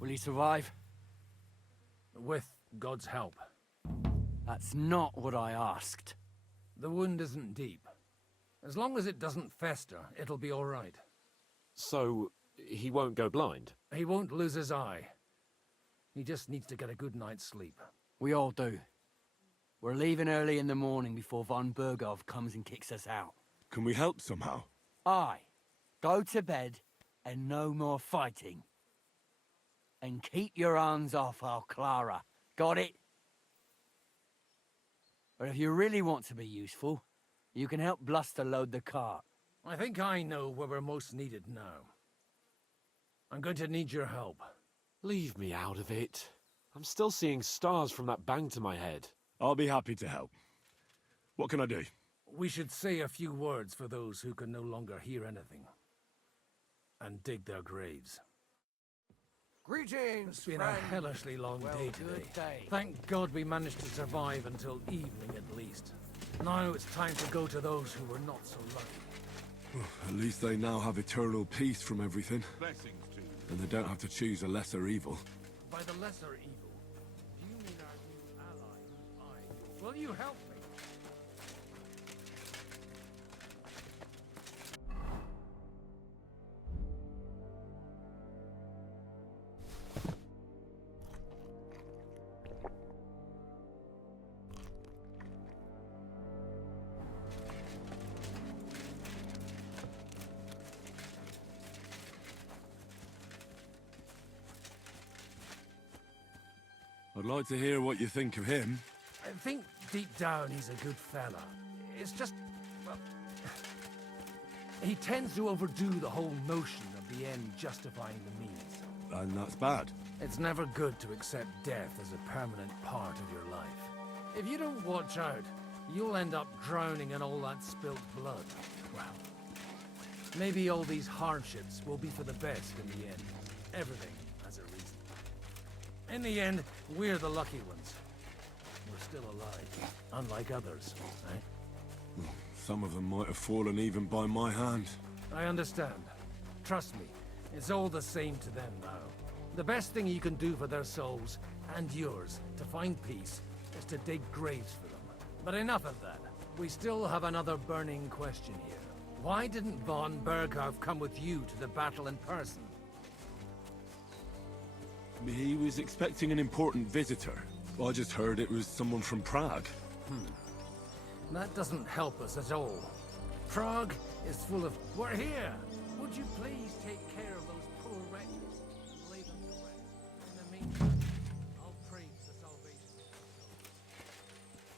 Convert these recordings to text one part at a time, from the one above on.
Will he survive? With God's help. That's not what I asked. The wound isn't deep. As long as it doesn't fester, it'll be all right. So, he won't go blind? He won't lose his eye. He just needs to get a good night's sleep. We all do. We're leaving early in the morning before von Burgov comes and kicks us out. Can we help somehow? Aye. Go to bed and no more fighting. And keep your hands off our Klara. Got it? But if you really want to be useful, you can help Bluster load the cart. I think I know where we're most needed now. I'm going to need your help. Leave me out of it. I'm still seeing stars from that bang to my head. I'll be happy to help. What can I do? We should say a few words for those who can no longer hear anything. And dig their graves. Greetings, It's been a hellishly long day today. Good day. Thank God we managed to survive until evening at least. Now it's time to go to those who were not so lucky. At least they now have eternal peace from everything. Blessings to you. And they don't have to choose a lesser evil. By the lesser evil, do you mean our new ally whose eye? Will you help me? I'd like to hear what you think of him. I think deep down he's a good fella. It's just, well, he tends to overdo the whole notion of the end justifying the means. And that's bad. It's never good to accept death as a permanent part of your life. If you don't watch out, you'll end up drowning in all that spilt blood. Well, maybe all these hardships will be for the best in the end. Everything has a reason. In the end, we're the lucky ones. We're still alive, unlike others, eh? Some of them might have fallen even by my hand. I understand. Trust me, it's all the same to them now. The best thing you can do for their souls, and yours, to find peace, is to dig graves for them. But enough of that. We still have another burning question here. Why didn't von Burgov come with you to the battle in person? He was expecting an important visitor. I just heard it was someone from Prague. That doesn't help us at all. Prague is full of... We're here! Would you please take care of those poor wretches? Lay them to rest. In the meantime, I'll pray for the salvation of their souls.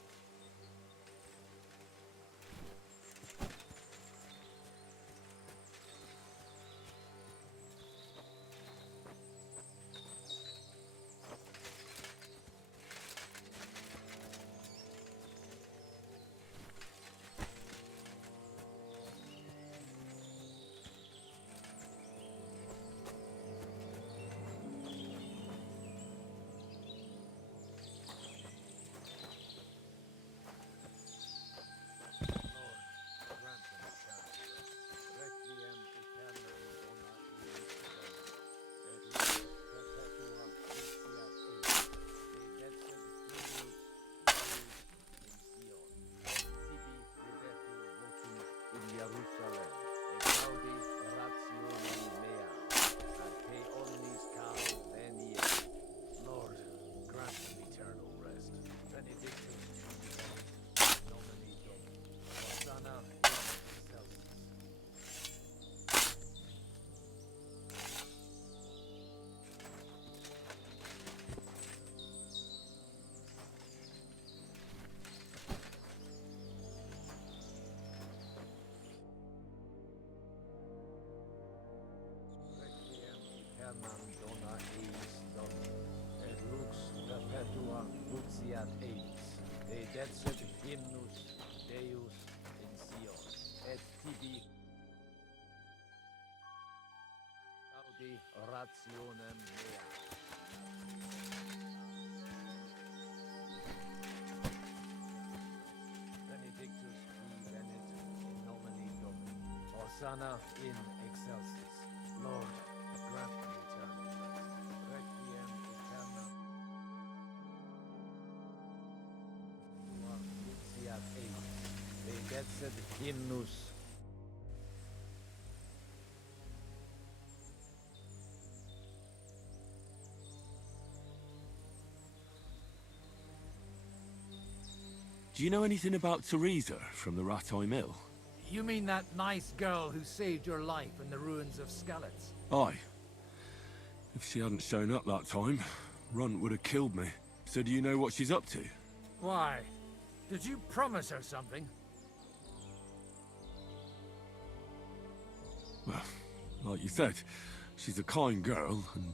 Lord, grant them eternal rest. Benedictus Domini Hosanna in excelsis. Requiem aeternam dona eis Domini, et lux perpetua luciat eis, dedecet hymnus Deus in Sion, et tibi audi rationem mea. Benedictus qui venet in nomine Domini, Hosanna in excelsis. Lord, grant me eternal rest. Etset Hinnus. Do you know anything about Teresa from the Ratay Mill? You mean that nice girl who saved your life in the ruins of Skalitz? Aye. If she hadn't shown up that time, Runt would have killed me. So do you know what she's up to? Why? Did you promise her something? Well, like you said, she's a kind girl, and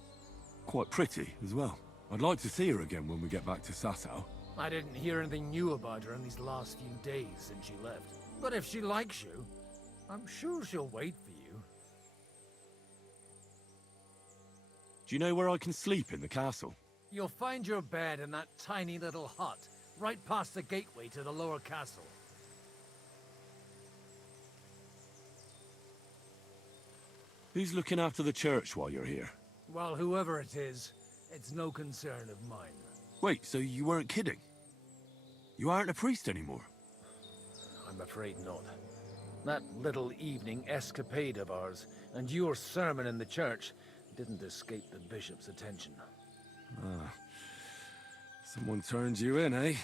quite pretty as well. I'd like to see her again when we get back to Sasau. I didn't hear anything new about her in these last few days since she left. But if she likes you, I'm sure she'll wait for you. Do you know where I can sleep in the castle? You'll find your bed in that tiny little hut, right past the gateway to the lower castle. Who's looking after the church while you're here? Well, whoever it is, it's no concern of mine. Wait, so you weren't kidding? You aren't a priest anymore? I'm afraid not. That little evening escapade of ours, and your sermon in the church, didn't escape the bishop's attention. Ah. Someone turned you in, eh?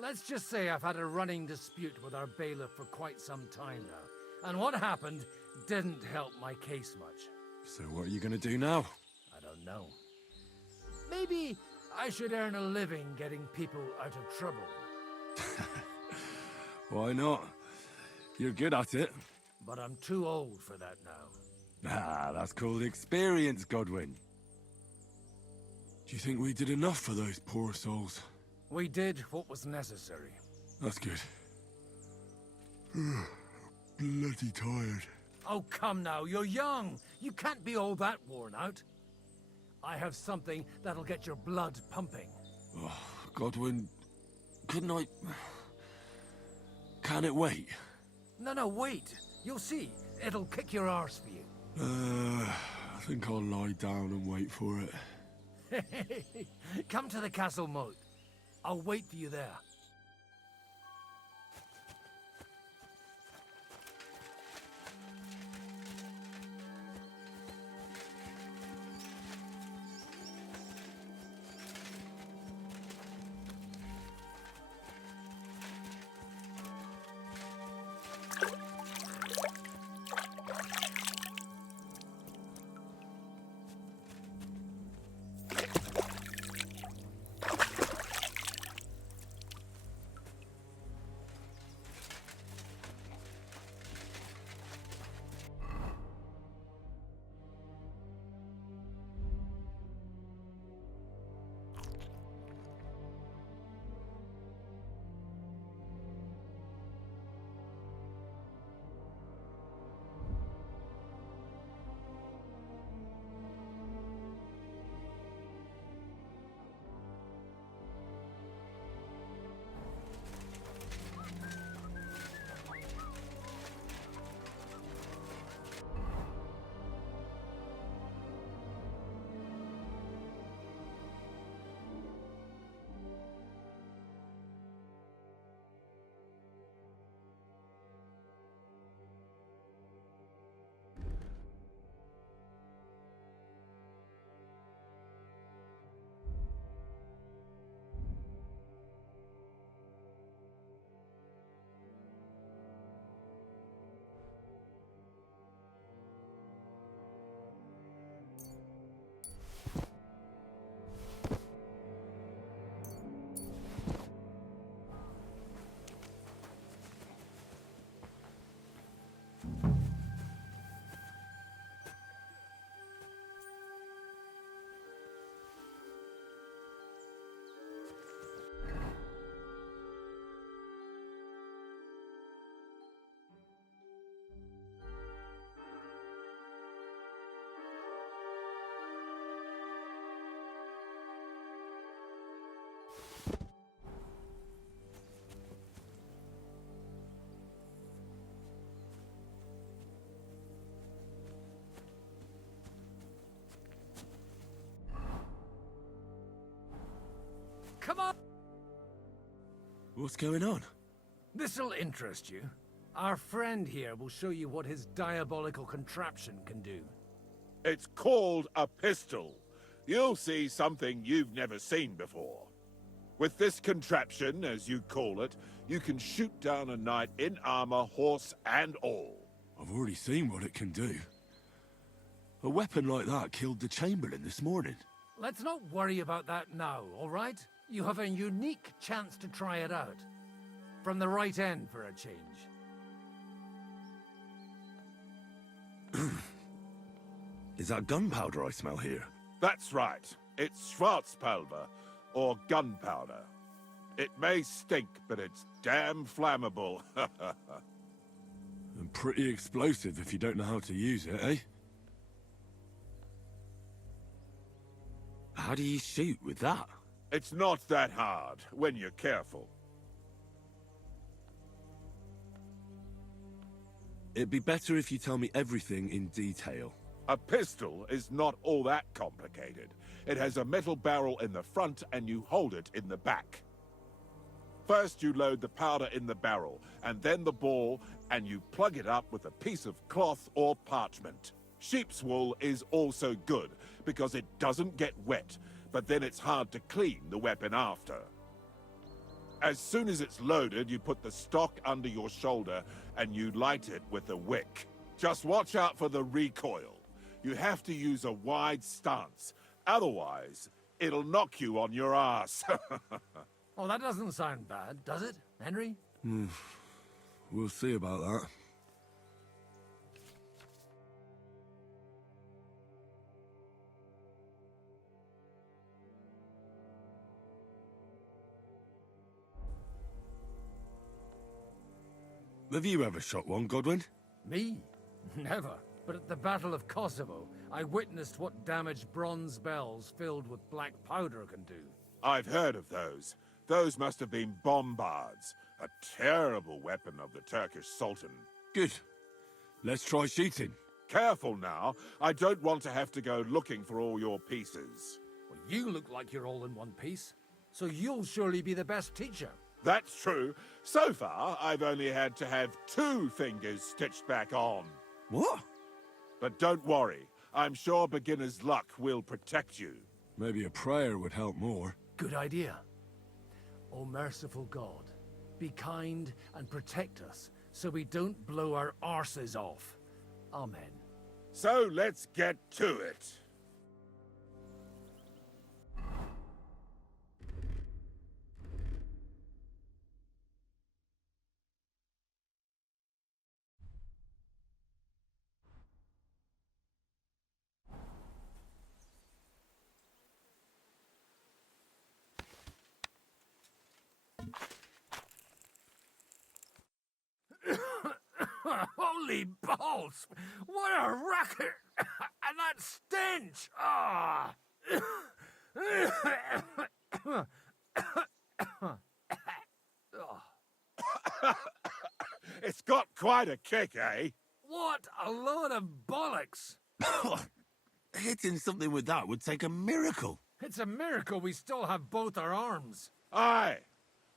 Let's just say I've had a running dispute with our bailiff for quite some time now. And what happened didn't help my case much. So what are you gonna do now? I don't know. Maybe I should earn a living getting people out of trouble. Why not? You're good at it. But I'm too old for that now. Ah, that's called experience, Godwin. Do you think we did enough for those poor souls? We did what was necessary. That's good. Bloody tired. Oh, come now, you're young. You can't be all that worn out. I have something that'll get your blood pumping. Oh, Godwin, couldn't I... Can it wait? No, wait. You'll see. It'll kick your arse for you. I think I'll lie down and wait for it. Come to the castle moat. I'll wait for you there. Come on! What's going on? This'll interest you. Our friend here will show you what his diabolical contraption can do. It's called a pistol. You'll see something you've never seen before. With this contraption, as you call it, you can shoot down a knight in armor, horse and all. I've already seen what it can do. A weapon like that killed the Chamberlain this morning. Let's not worry about that now, all right? You have a unique chance to try it out. From the right end for a change. Is that gunpowder I smell here? That's right. It's Schwarzpulver, or gunpowder. It may stink, but it's damn flammable. And pretty explosive if you don't know how to use it, eh? How do you shoot with that? It's not that hard, when you're careful. It'd be better if you tell me everything in detail. A pistol is not all that complicated. It has a metal barrel in the front and you hold it in the back. First you load the powder in the barrel, and then the ball, and you plug it up with a piece of cloth or parchment. Sheep's wool is also good, because it doesn't get wet, but then it's hard to clean the weapon after. As soon as it's loaded, you put the stock under your shoulder, and you light it with a wick. Just watch out for the recoil. You have to use a wide stance, otherwise it'll knock you on your ass. Oh, that doesn't sound bad, does it, Henry? We'll see about that. Have you ever shot one, Godwin? Me? Never. But at the Battle of Kosovo, I witnessed what damage bronze bells filled with black powder can do. I've heard of those. Those must have been bombards, a terrible weapon of the Turkish Sultan. Good. Let's try shooting. Careful now, I don't want to have to go looking for all your pieces. Well, you look like you're all in one piece, so you'll surely be the best teacher. That's true. So far, I've only had to have 2 fingers stitched back on. What? But don't worry, I'm sure beginner's luck will protect you. Maybe a prayer would help more. Good idea. O merciful God, be kind and protect us so we don't blow our arses off. Amen. So let's get to it. Holy balls! What a racket! And that stench! Ah! It's got quite a kick, eh? What a load of bollocks! Hitting something with that would take a miracle. It's a miracle we still have both our arms. Aye.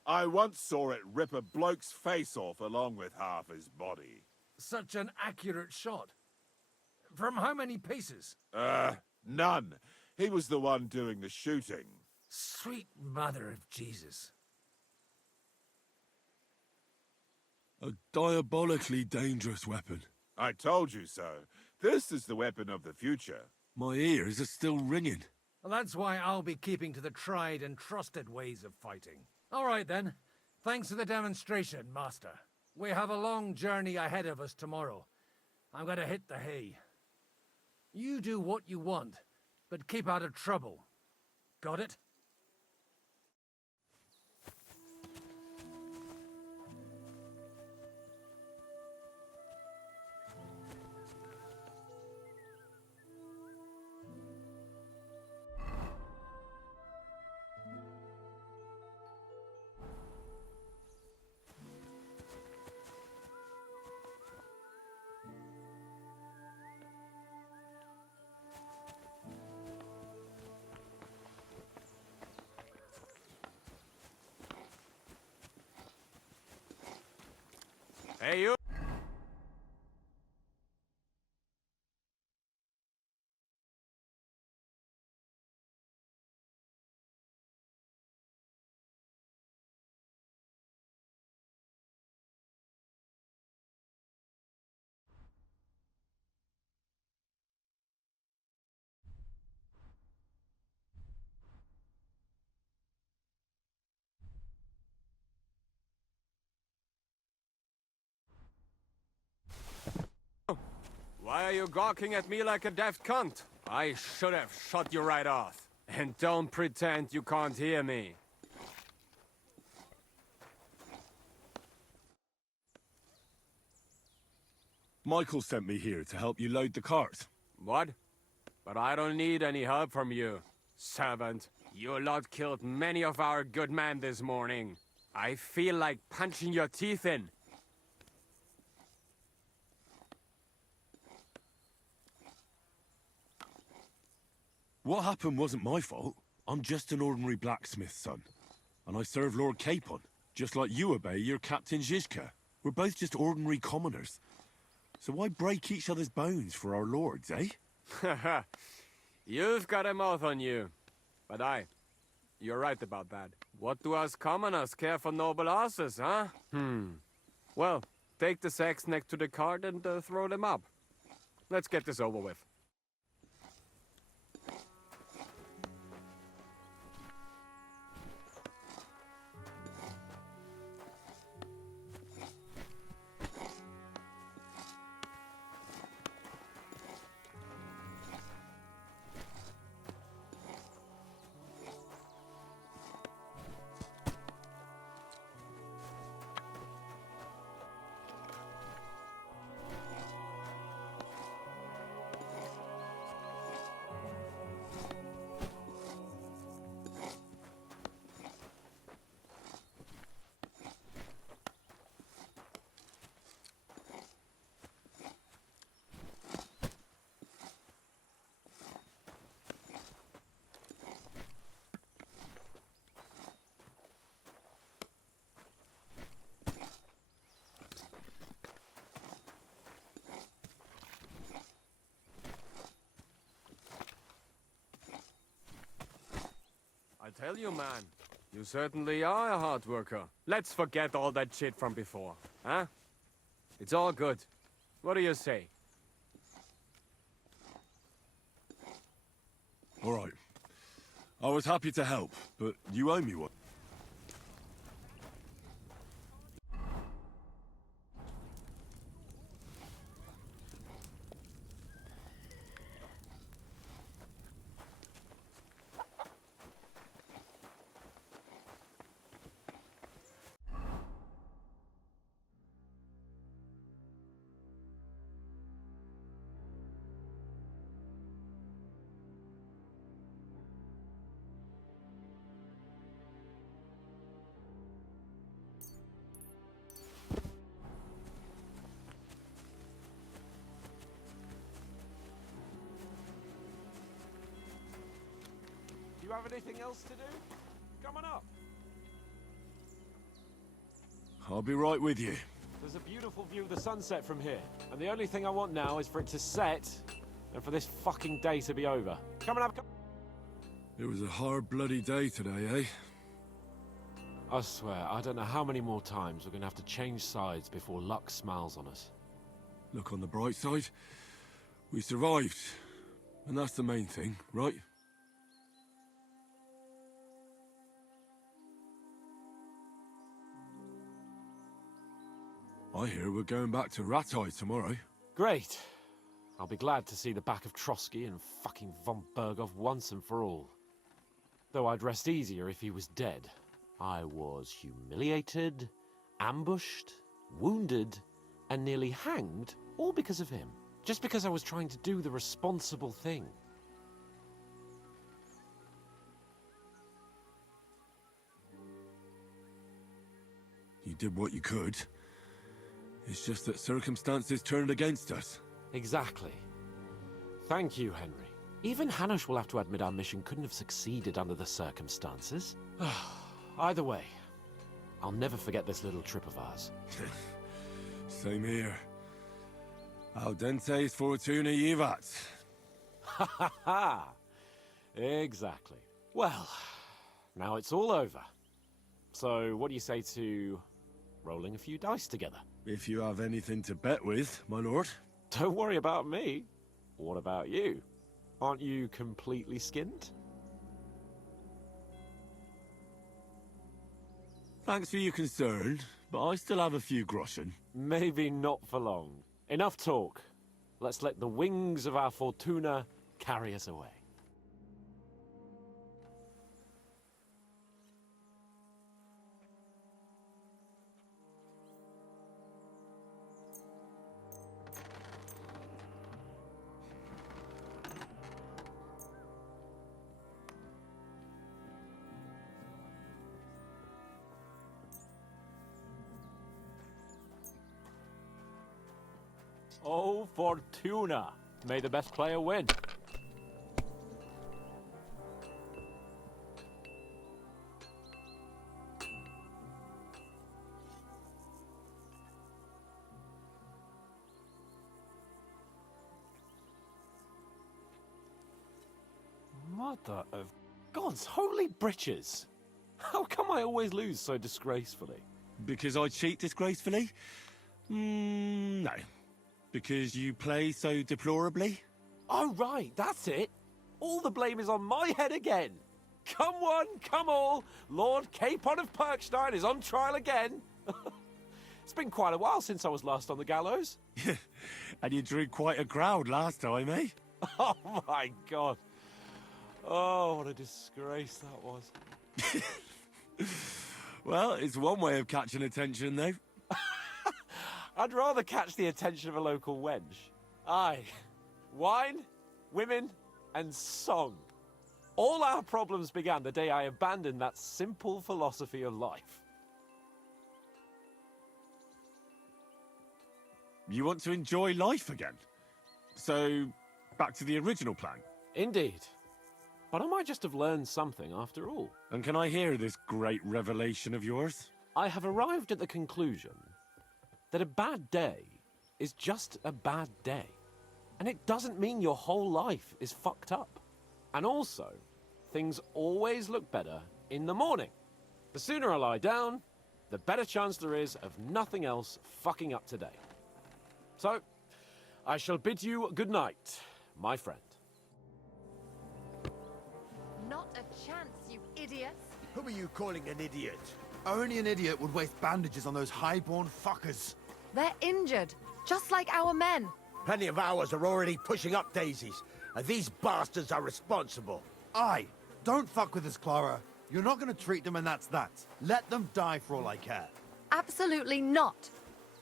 I once saw it rip a bloke's face off along with half his body. Such an accurate shot. From how many paces? None. He was the one doing the shooting. Sweet mother of Jesus. A diabolically dangerous weapon. I told you so. This is the weapon of the future. My ears are still ringing. Well, that's why I'll be keeping to the tried and trusted ways of fighting. All right, then. Thanks for the demonstration, Master. We have a long journey ahead of us tomorrow. I'm gonna hit the hay. You do what you want, but keep out of trouble. Got it? Hey, you! Why are you gawking at me like a daft cunt? I should have shot you right off. And don't pretend you can't hear me. Michael sent me here to help you load the cart. What? But I don't need any help from you, servant. You lot killed many of our good men this morning. I feel like punching your teeth in. What happened wasn't my fault. I'm just an ordinary blacksmith's son. And I serve Lord Capon, just like you obey your Captain Zizka. We're both just ordinary commoners. So why break each other's bones for our lords, eh? Haha. You've got a mouth on you. But you're right about that. What do us commoners care for noble horses, huh? Well, take the sacks next to the cart and throw them up. Let's get this over with. I tell you, man, you certainly are a hard worker. Let's forget all that shit from before, huh? It's all good. What do you say? All right. I was happy to help, but you owe me one. Do you have anything else to do? Come on up. I'll be right with you. There's a beautiful view of the sunset from here, and the only thing I want now is for it to set, and for this fucking day to be over. Come on up. It was a hard bloody day today, eh? I swear, I don't know how many more times we're gonna have to change sides before luck smiles on us. Look on the bright side. We survived. And that's the main thing, right? I hear we're going back to Ratai tomorrow. Great. I'll be glad to see the back of Trotsky and fucking von Berghoff once and for all. Though I'd rest easier if he was dead. I was humiliated, ambushed, wounded, and nearly hanged, all because of him. Just because I was trying to do the responsible thing. You did what you could. It's just that circumstances turned against us. Exactly. Thank you, Henry. Even Hanush will have to admit our mission couldn't have succeeded under the circumstances. Either way, I'll never forget this little trip of ours. Same here. Al dentes fortuna jivat. Ha ha ha! Exactly. Well, now it's all over. So, what do you say to rolling a few dice together? If you have anything to bet with, my lord. Don't worry about me. What about you? Aren't you completely skinned? Thanks for your concern, but I still have a few groschen. Maybe not for long. Enough talk. Let's let the wings of our Fortuna carry us away. Oh, Fortuna! May the best player win. Mother of God's holy britches! How come I always lose so disgracefully? Because I cheat disgracefully? No. Because you play so deplorably? Oh, right, that's it. All the blame is on my head again. Come one, come all. Lord Capon of Perkstein is on trial again. It's been quite a while since I was last on the gallows. And you drew quite a crowd last time, eh? Oh, my God. Oh, what a disgrace that was. Well, it's one way of catching attention, though. I'd rather catch the attention of a local wench. Aye. Wine, women, and song. All our problems began the day I abandoned that simple philosophy of life. You want to enjoy life again? So, back to the original plan. Indeed. But I might just have learned something after all. And can I hear this great revelation of yours? I have arrived at the conclusion that a bad day is just a bad day. And it doesn't mean your whole life is fucked up. And also, things always look better in the morning. The sooner I lie down, the better chance there is of nothing else fucking up today. So, I shall bid you good night, my friend. Not a chance, you idiots. Who are you calling an idiot? Only an idiot would waste bandages on those highborn fuckers. They're injured, just like our men. Plenty of ours are already pushing up daisies, and these bastards are responsible. Aye, don't fuck with us, Klara. You're not gonna treat them and that's that. Let them die for all I care. Absolutely not.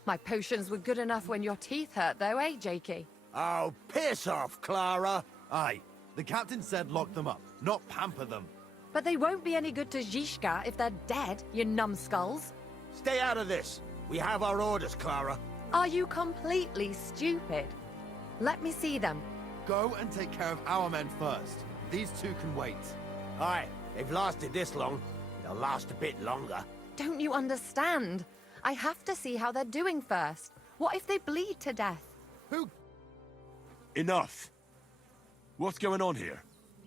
My potions were good enough when your teeth hurt, though, eh, Jakey? Oh, piss off, Klara. Aye, the captain said lock them up, not pamper them. But they won't be any good to Zizka if they're dead, you numbskulls. Stay out of this. We have our orders, Klara. Are you completely stupid? Let me see them. Go and take care of our men first. These two can wait. Aye, they've lasted this long. They'll last a bit longer. Don't you understand? I have to see how they're doing first. What if they bleed to death? Who? Enough! What's going on here?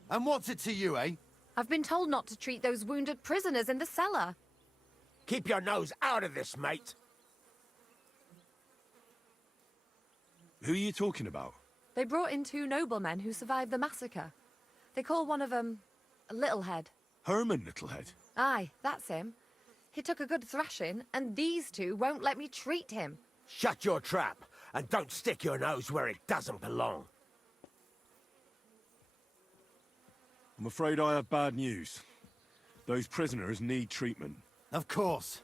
And what's it to you, eh? I've been told not to treat those wounded prisoners in the cellar. Keep your nose out of this, mate. Who are you talking about? They brought in two noblemen who survived the massacre. They call one of them Littlehead. Herman Littlehead. Aye, that's him. He took a good thrashing, and these two won't let me treat him. Shut your trap, and don't stick your nose where it doesn't belong. I'm afraid I have bad news. Those prisoners need treatment. Of course.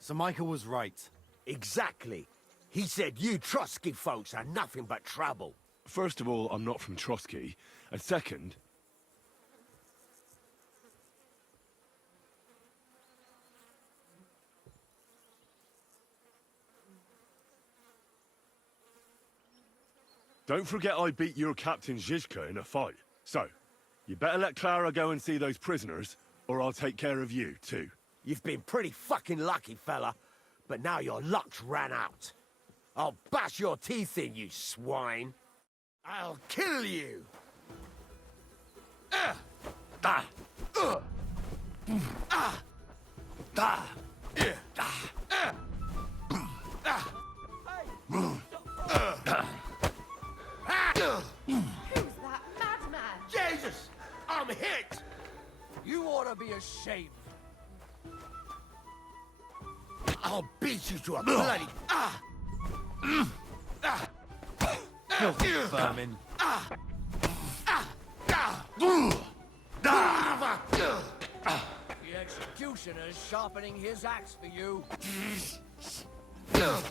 Sir Michael was right. Exactly. He said you Trotsky folks are nothing but trouble. First of all, I'm not from Trotsky. And second... Don't forget I beat your Captain Zizka in a fight. So, you better let Klara go and see those prisoners, or I'll take care of you, too. You've been pretty fucking lucky, fella. But now your luck's ran out. I'll bash your teeth in, you swine. I'll kill you! Who's that madman? Jesus! I'm hit! You ought to be ashamed. I'll beat you to a bloody... Filthy vermin. The executioner's sharpening his axe for you. To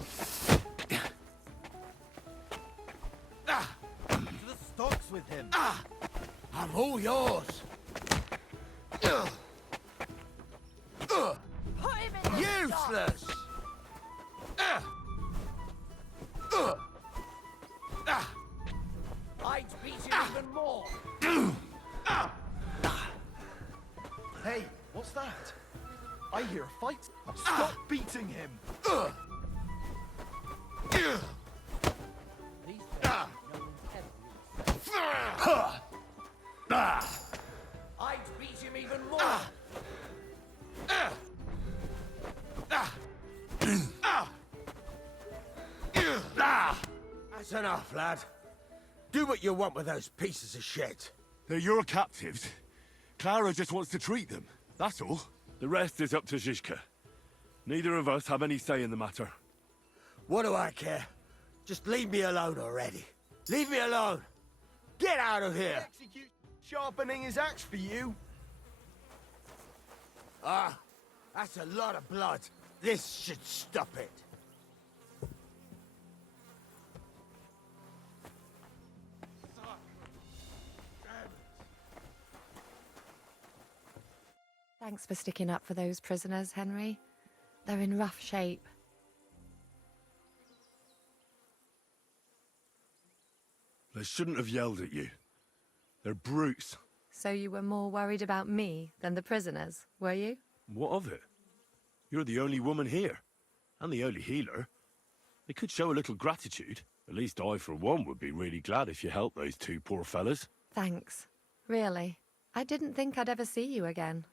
the stocks with him. I'm all yours. Put him in the Useless. I'd beat him even more. Hey, what's that? I hear a fight. Stop beating him. These days, no one's ever I'd beat him even more. That's enough, lad. Do what you want with those pieces of shit. They're your captives. Klara just wants to treat them. That's all. The rest is up to Zizka. Neither of us have any say in the matter. What do I care? Just leave me alone already. Leave me alone. Get out of here. Execute sharpening his axe for you. Ah, that's a lot of blood. This should stop it. Thanks for sticking up for those prisoners, Henry. They're in rough shape. They shouldn't have yelled at you. They're brutes. So you were more worried about me than the prisoners, were you? What of it? You're the only woman here. And the only healer. They could show a little gratitude. At least I, for one, would be really glad if you helped those two poor fellas. Thanks. Really. I didn't think I'd ever see you again.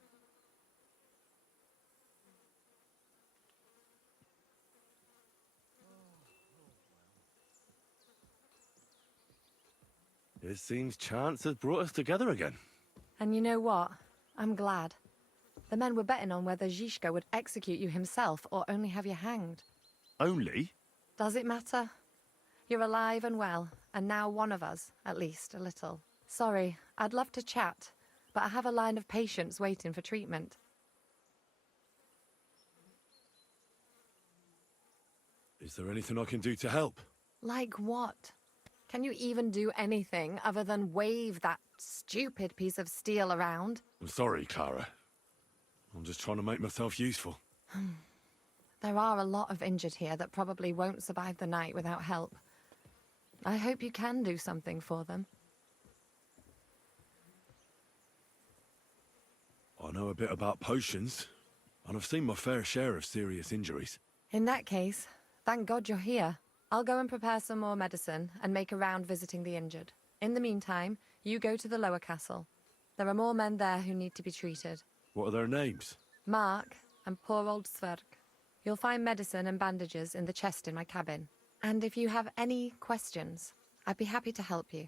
It seems chance has brought us together again. And you know what? I'm glad. The men were betting on whether Zizka would execute you himself or only have you hanged. Only? Does it matter? You're alive and well, and now one of us, at least, a little. Sorry, I'd love to chat, but I have a line of patients waiting for treatment. Is there anything I can do to help? Like what? Can you even do anything other than wave that stupid piece of steel around? I'm sorry, Klara. I'm just trying to make myself useful. There are a lot of injured here that probably won't survive the night without help. I hope you can do something for them. I know a bit about potions, and I've seen my fair share of serious injuries. In that case, thank God you're here. I'll go and prepare some more medicine and make a round visiting the injured. In the meantime, you go to the lower castle. There are more men there who need to be treated. What are their names? Mark and poor old Sverg. You'll find medicine and bandages in the chest in my cabin. And if you have any questions, I'd be happy to help you.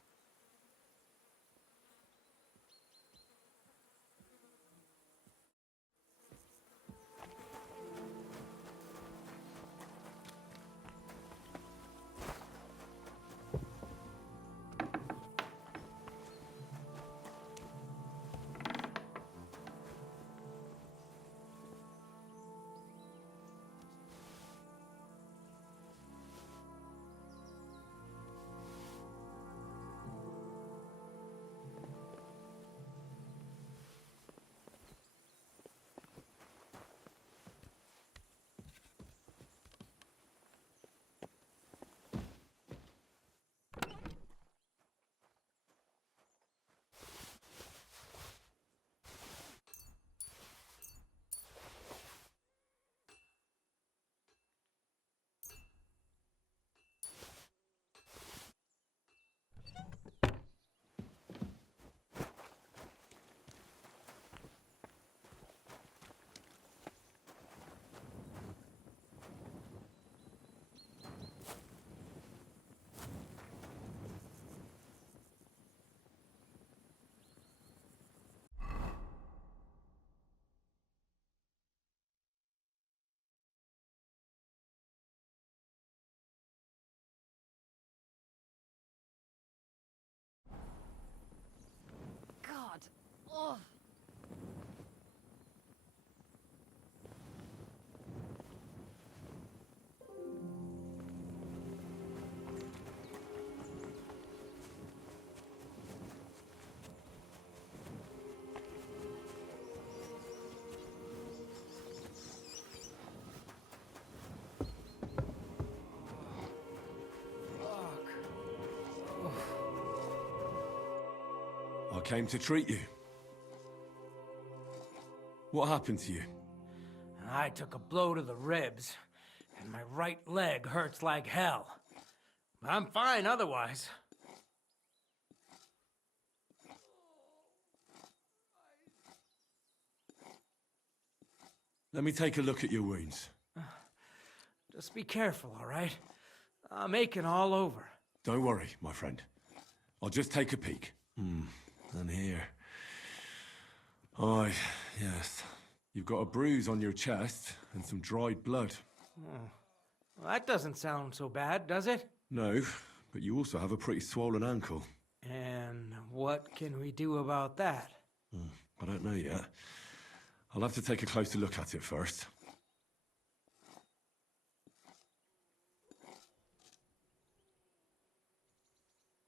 came to treat you. What happened to you? I took a blow to the ribs, and my right leg hurts like hell. But I'm fine otherwise. Let me take a look at your wounds. Just be careful, all right? I'm aching all over. Don't worry, my friend. I'll just take a peek. And here. Aye, yes. You've got a bruise on your chest and some dried blood. Well, that doesn't sound so bad, does it? No, but you also have a pretty swollen ankle. And what can we do about that? I don't know yet. I'll have to take a closer look at it first.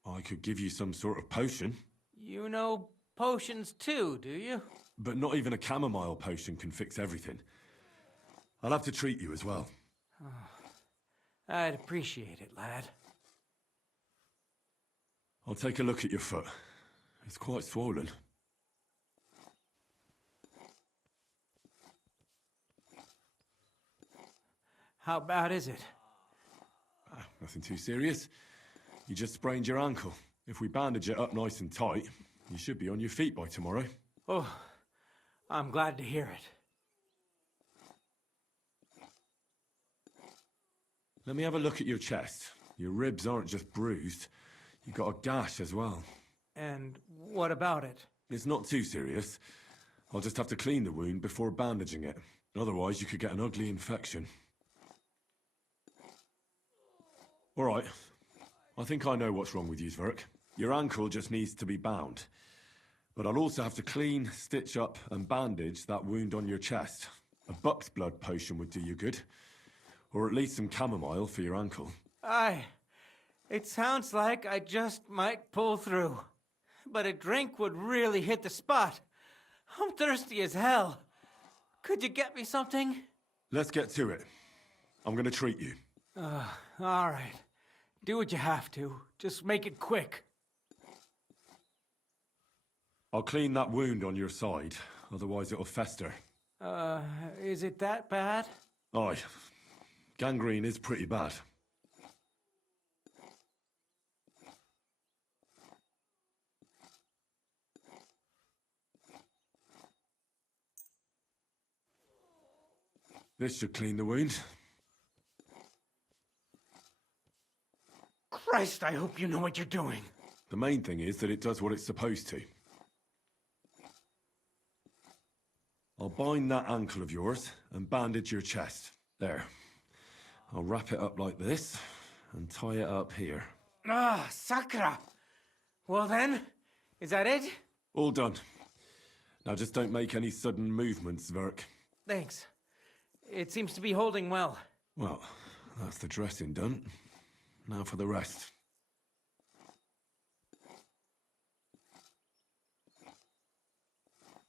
I could give you some sort of potion. You know potions too, do you? But not even a chamomile potion can fix everything. I'll have to treat you as well. I'd appreciate it, lad. I'll take a look at your foot. It's quite swollen. How bad is it? Nothing too serious. You just sprained your ankle. If we bandage it up nice and tight, you should be on your feet by tomorrow. Oh, I'm glad to hear it. Let me have a look at your chest. Your ribs aren't just bruised. You've got a gash as well. And what about it? It's not too serious. I'll just have to clean the wound before bandaging it. Otherwise, you could get an ugly infection. All right. I think I know what's wrong with you, Zverk. Your ankle just needs to be bound. But I'll also have to clean, stitch up, and bandage that wound on your chest. A buck's blood potion would do you good. Or at least some chamomile for your ankle. Aye. It sounds like I just might pull through. But a drink would really hit the spot. I'm thirsty as hell. Could you get me something? Let's get to it. I'm gonna treat you. All right. Do what you have to. Just make it quick. I'll clean that wound on your side, otherwise it'll fester. Is it that bad? Aye. Gangrene is pretty bad. This should clean the wound. Christ, I hope you know what you're doing. The main thing is that it does what it's supposed to. I'll bind that ankle of yours and bandage your chest. There. I'll wrap it up like this and tie it up here. Ah, Sakra. Well then, is that it? All done. Now just don't make any sudden movements, Zverk. Thanks. It seems to be holding well. Well, that's the dressing done. Now for the rest.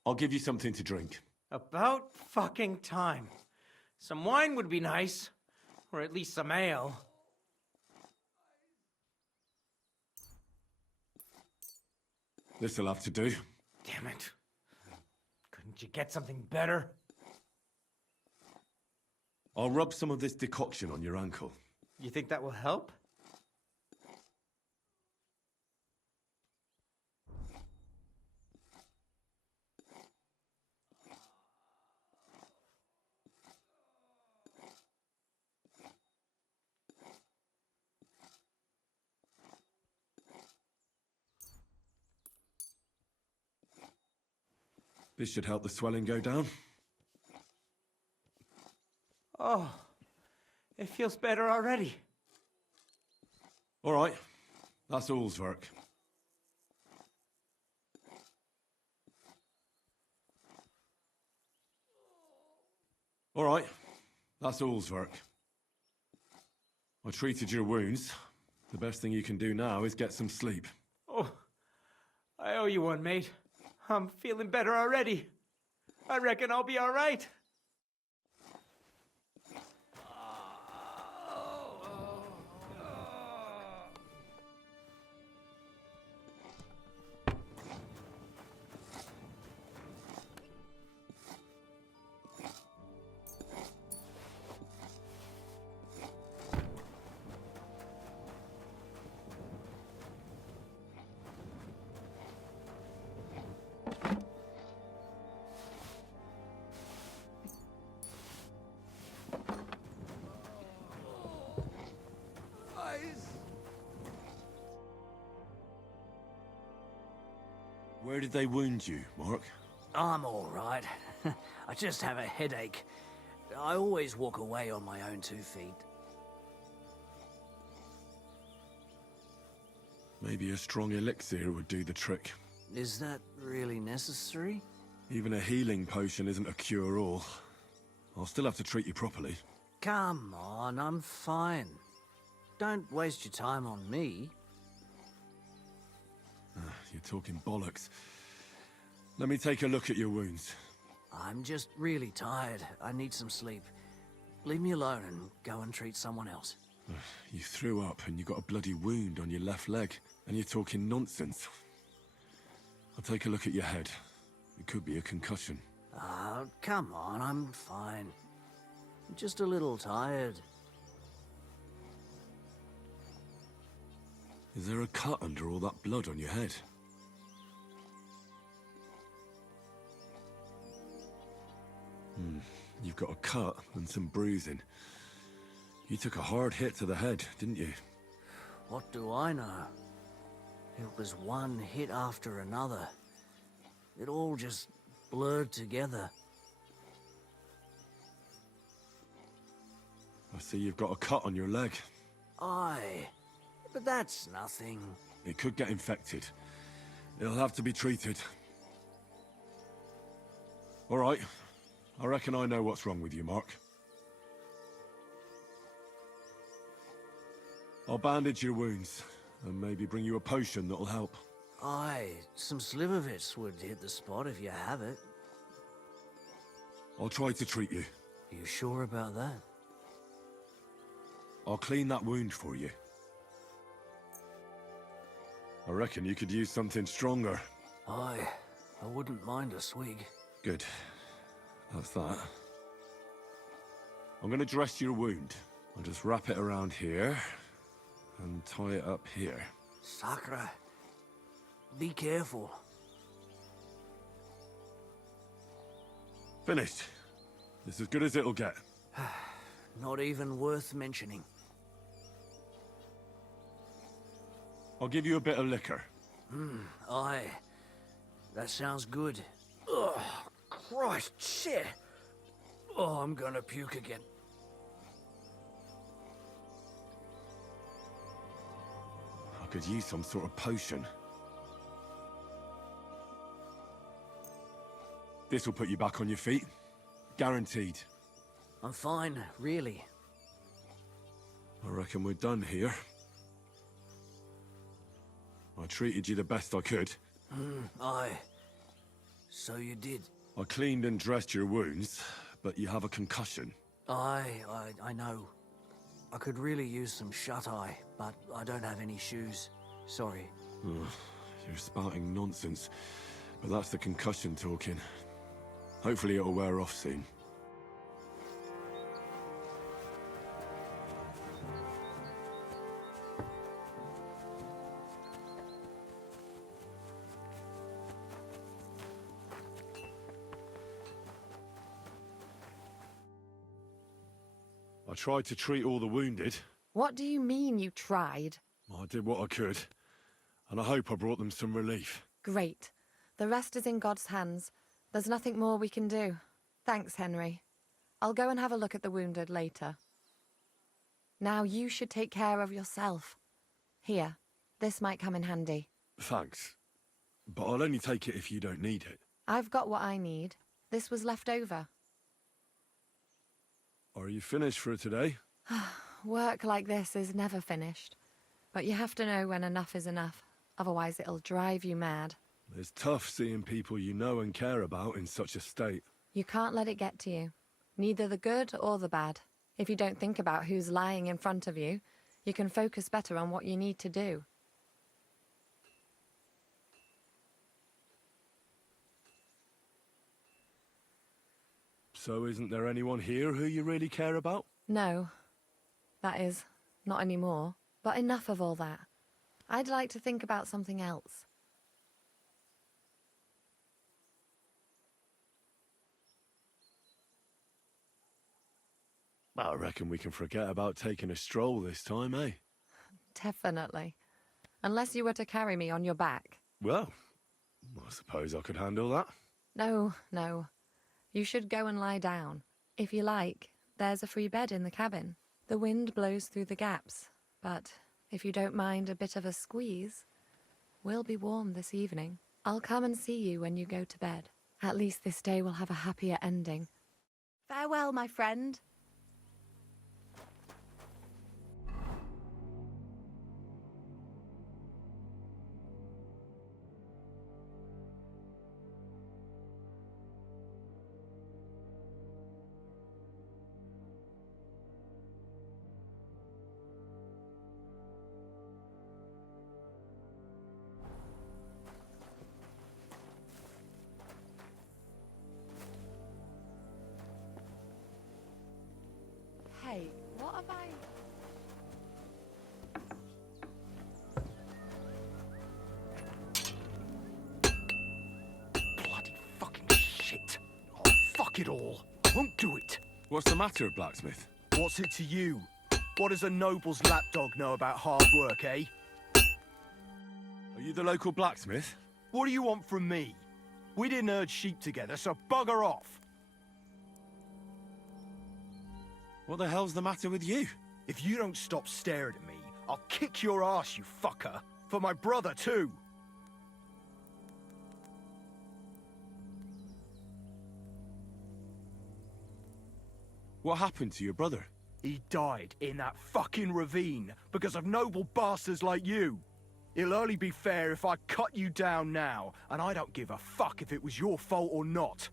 I'll give you something to drink. About fucking time. Some wine would be nice. Or at least some ale. This'll have to do. Damn it. Couldn't you get something better? I'll rub some of this decoction on your ankle. You think that will help? This should help the swelling go down. Oh, it feels better already. All right. That's all, Zverk. All right. That's all, Zverk. I treated your wounds. The best thing you can do now is get some sleep. Oh, I owe you one, mate. I'm feeling better already. I reckon I'll be all right. Where did they wound you, Mark? I'm all right. I just have a headache. I always walk away on my own 2 feet. Maybe a strong elixir would do the trick. Is that really necessary? Even a healing potion isn't a cure-all. I'll still have to treat you properly. Come on, I'm fine. Don't waste your time on me. You're talking bollocks. Let me take a look at your wounds. I'm just really tired. I need some sleep. Leave me alone and go and treat someone else. You threw up and you got a bloody wound on your left leg, and you're talking nonsense. I'll take a look at your head. It could be a concussion. Oh, come on, I'm fine. I'm just a little tired. Is there a cut under all that blood on your head? You've got a cut and some bruising. You took a hard hit to the head, didn't you? What do I know? It was one hit after another. It all just blurred together. I see you've got a cut on your leg. Aye, but that's nothing. It could get infected. It'll have to be treated. All right. I reckon I know what's wrong with you, Mark. I'll bandage your wounds, and maybe bring you a potion that'll help. Aye, some slivovitz would hit the spot if you have it. I'll try to treat you. You sure about that? I'll clean that wound for you. I reckon you could use something stronger. Aye, I wouldn't mind a swig. Good. That's that. I'm gonna dress your wound. I'll just wrap it around here, and tie it up here. Sacre. Be careful. Finished. It's as good as it'll get. Not even worth mentioning. I'll give you a bit of liquor. Aye. That sounds good. Ugh, Christ, shit. Oh, I'm gonna puke again. I could use some sort of potion. This will put you back on your feet. Guaranteed. I'm fine, really. I reckon we're done here. I treated you the best I could. Aye. So you did. I cleaned and dressed your wounds, but you have a concussion. Aye, I know. I could really use some shut-eye, but I don't have any shoes. Sorry. You're spouting nonsense, but that's the concussion talking. Hopefully it'll wear off soon. I tried to treat all the wounded. What do you mean you tried? I did what I could, and I hope I brought them some relief. Great. The rest is in God's hands. There's nothing more we can do. Thanks, Henry. I'll go and have a look at the wounded later. Now you should take care of yourself. Here, this might come in handy. Thanks, but I'll only take it if you don't need it. I've got what I need. This was left over. Are you finished for today? Work like this is never finished. But you have to know when enough is enough. Otherwise it'll drive you mad. It's tough seeing people you know and care about in such a state. You can't let it get to you. Neither the good or the bad. If you don't think about who's lying in front of you, you can focus better on what you need to do. So isn't there anyone here who you really care about? No. That is, not anymore. But enough of all that. I'd like to think about something else. I reckon we can forget about taking a stroll this time, eh? Definitely. Unless you were to carry me on your back. Well, I suppose I could handle that. No, no. You should go and lie down. If you like, there's a free bed in the cabin. The wind blows through the gaps, but if you don't mind a bit of a squeeze, we'll be warm this evening. I'll come and see you when you go to bed. At least this day will have a happier ending. Farewell, my friend. Hey, what have I... Bloody fucking shit. Oh, fuck it all. Won't do it. What's the matter, blacksmith? What's it to you? What does a noble's lapdog know about hard work, eh? Are you the local blacksmith? What do you want from me? We didn't herd sheep together, so bugger off. What the hell's the matter with you? If you don't stop staring at me, I'll kick your ass, you fucker. For my brother, too. What happened to your brother? He died in that fucking ravine because of noble bastards like you. It'll only be fair if I cut you down now, and I don't give a fuck if it was your fault or not.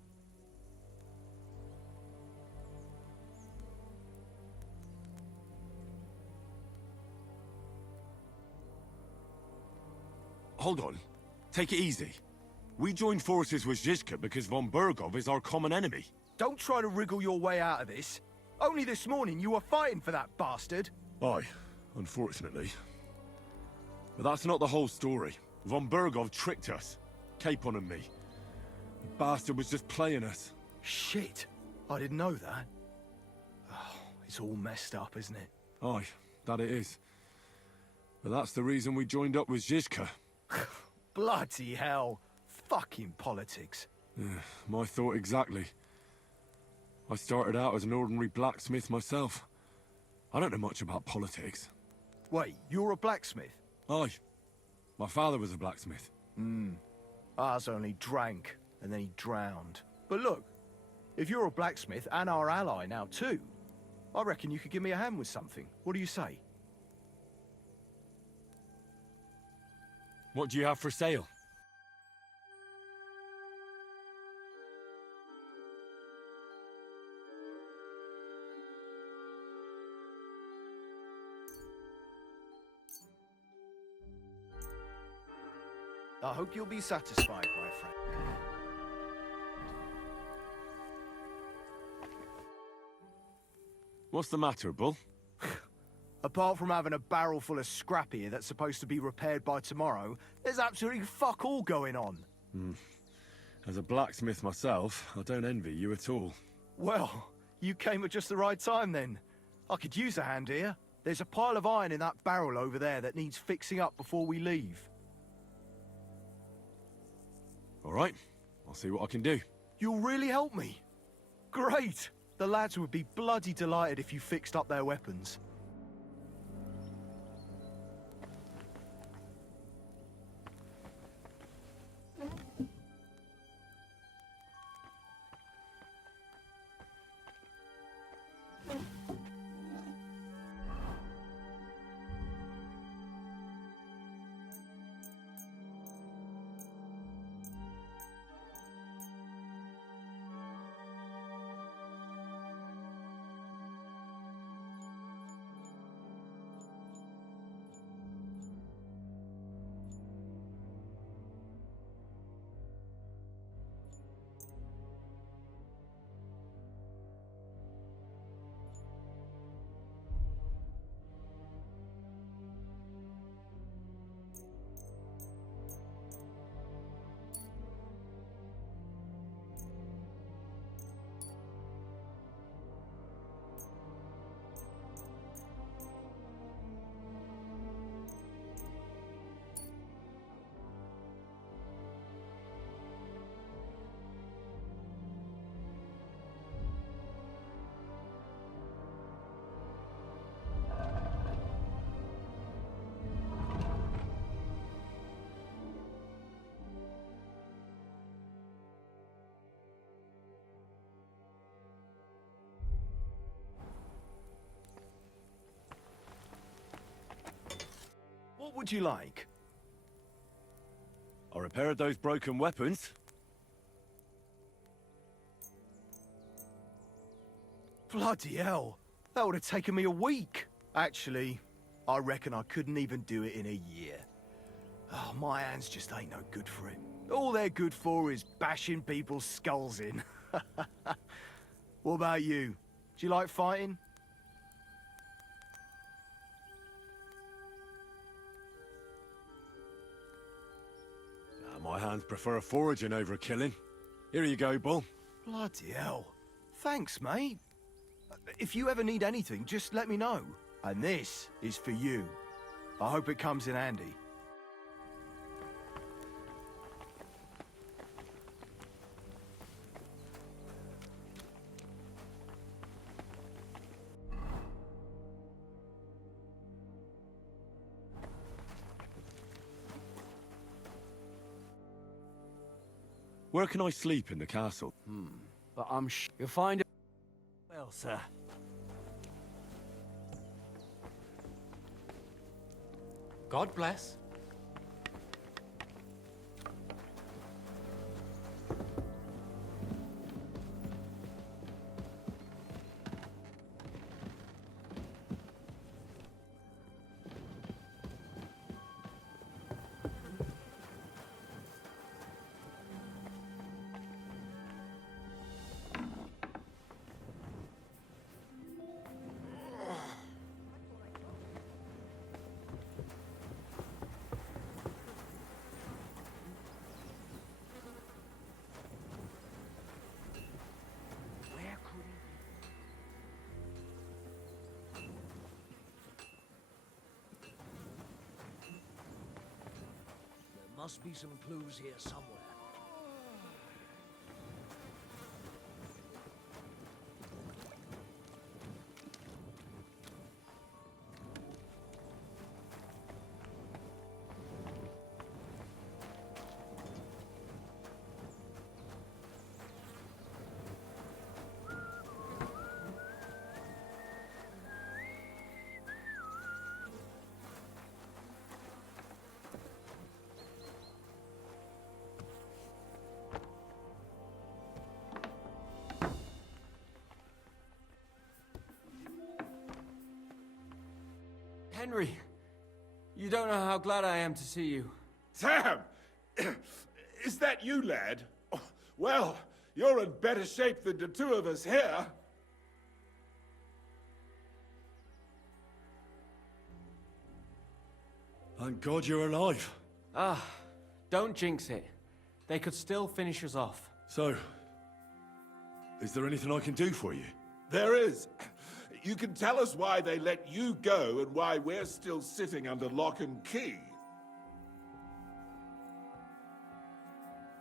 Hold on. Take it easy. We joined forces with Zizka because von Bergov is our common enemy. Don't try to wriggle your way out of this. Only this morning you were fighting for that bastard. Aye, unfortunately. But that's not the whole story. Von Bergov tricked us. Capon and me. The bastard was just playing us. Shit. I didn't know that. Oh, it's all messed up, isn't it? Aye, that it is. But that's the reason we joined up with Zizka. Bloody hell. Fucking politics. Yeah, my thought exactly. I started out as an ordinary blacksmith myself. I don't know much about politics. Wait, you're a blacksmith? Aye. My father was a blacksmith. Ours only drank, and then he drowned. But look, if you're a blacksmith and our ally now too, I reckon you could give me a hand with something. What do you say? What do you have for sale? I hope you'll be satisfied, my friend. What's the matter, Bull? Apart from having a barrel full of scrap here that's supposed to be repaired by tomorrow, there's absolutely fuck all going on. As a blacksmith myself, I don't envy you at all. Well, you came at just the right time then. I could use a hand here. There's a pile of iron in that barrel over there that needs fixing up before we leave. All right, I'll see what I can do. You'll really help me? Great! The lads would be bloody delighted if you fixed up their weapons. What would you like? I repaired those broken weapons. Bloody hell. That would have taken me a week. Actually, I reckon I couldn't even do it in a year. Oh, my hands just ain't no good for it. All they're good for is bashing people's skulls in. What about you? Do you like fighting? My hands prefer foraging over killing. Here you go, Bull. Bloody hell. Thanks, mate. If you ever need anything, just let me know. And this is for you. I hope it comes in handy. Where can I sleep in the castle? But I'm you'll find it well, sir. God bless. Must be some clues here somewhere. Henry, you don't know how glad I am to see you. Sam! Is that you, lad? Well, you're in better shape than the two of us here. Thank God you're alive. Ah, don't jinx it. They could still finish us off. So, is there anything I can do for you? There is. You can tell us why they let you go and why we're still sitting under lock and key.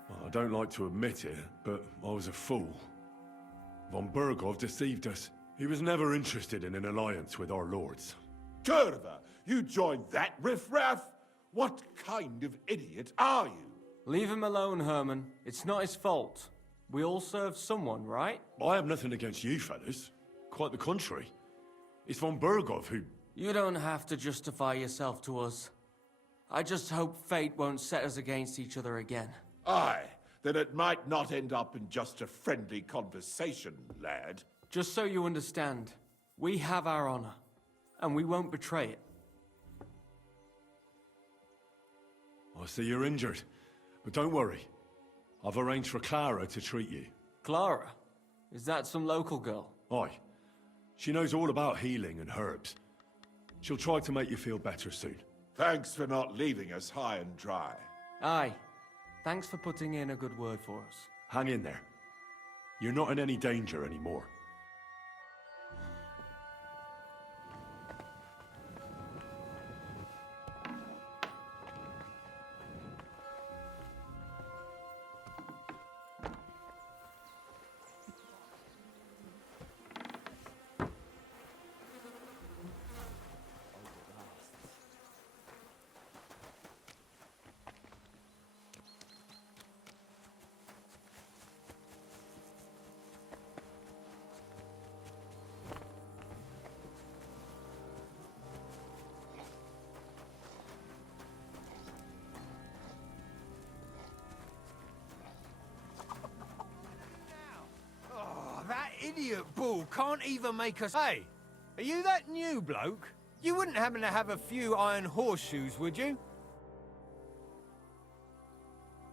Well, I don't like to admit it, but I was a fool. Von Bergov deceived us. He was never interested in an alliance with our lords. Kurva, you joined that riffraff? What kind of idiot are you? Leave him alone, Herman. It's not his fault. We all serve someone, right? I have nothing against you, fellas. Quite the contrary. It's von Bergov who... You don't have to justify yourself to us. I just hope fate won't set us against each other again. Aye, then it might not end up in just a friendly conversation, lad. Just so you understand, we have our honor, and we won't betray it. I see you're injured, but don't worry. I've arranged for Klara to treat you. Klara? Is that some local girl? Aye. She knows all about healing and herbs. She'll try to make you feel better soon. Thanks for not leaving us high and dry. Aye. Thanks for putting in a good word for us. Hang in there. You're not in any danger anymore. idiot bull can't even make us... Hey, are you that new bloke? You wouldn't happen to have a few iron horseshoes, would you?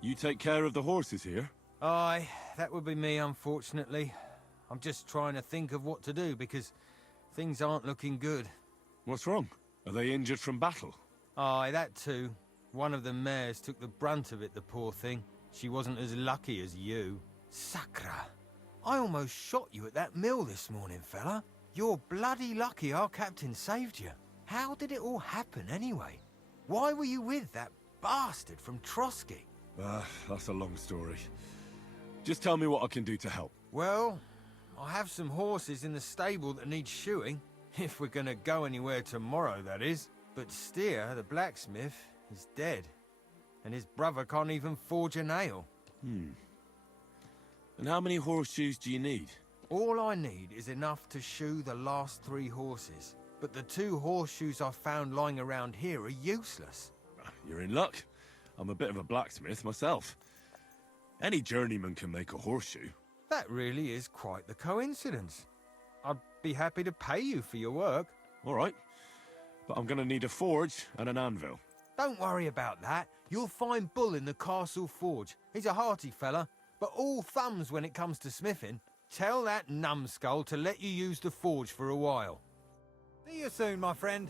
You take care of the horses here? Aye, that would be me, unfortunately. I'm just trying to think of what to do, because things aren't looking good. What's wrong? Are they injured from battle? Aye, that too. One of the mares took the brunt of it, the poor thing. She wasn't as lucky as you. Massacre. I almost shot you at that mill this morning, fella. You're bloody lucky our captain saved you. How did it all happen, anyway? Why were you with that bastard from Trotsky? That's a long story. Just tell me what I can do to help. Well, I have some horses in the stable that need shoeing. If we're gonna go anywhere tomorrow, that is. But Steer, the blacksmith, is dead. And his brother can't even forge a nail. And how many horseshoes do you need? All I need is enough to shoe the last 3 horses. But the 2 horseshoes I found lying around here are useless. You're in luck. I'm a bit of a blacksmith myself. Any journeyman can make a horseshoe. That really is quite the coincidence. I'd be happy to pay you for your work. All right. But I'm gonna need a forge and an anvil. Don't worry about that. You'll find Bull in the castle forge. He's a hearty fella, but all thumbs when it comes to smithing. Tell that numbskull to let you use the forge for a while. See you soon, my friend.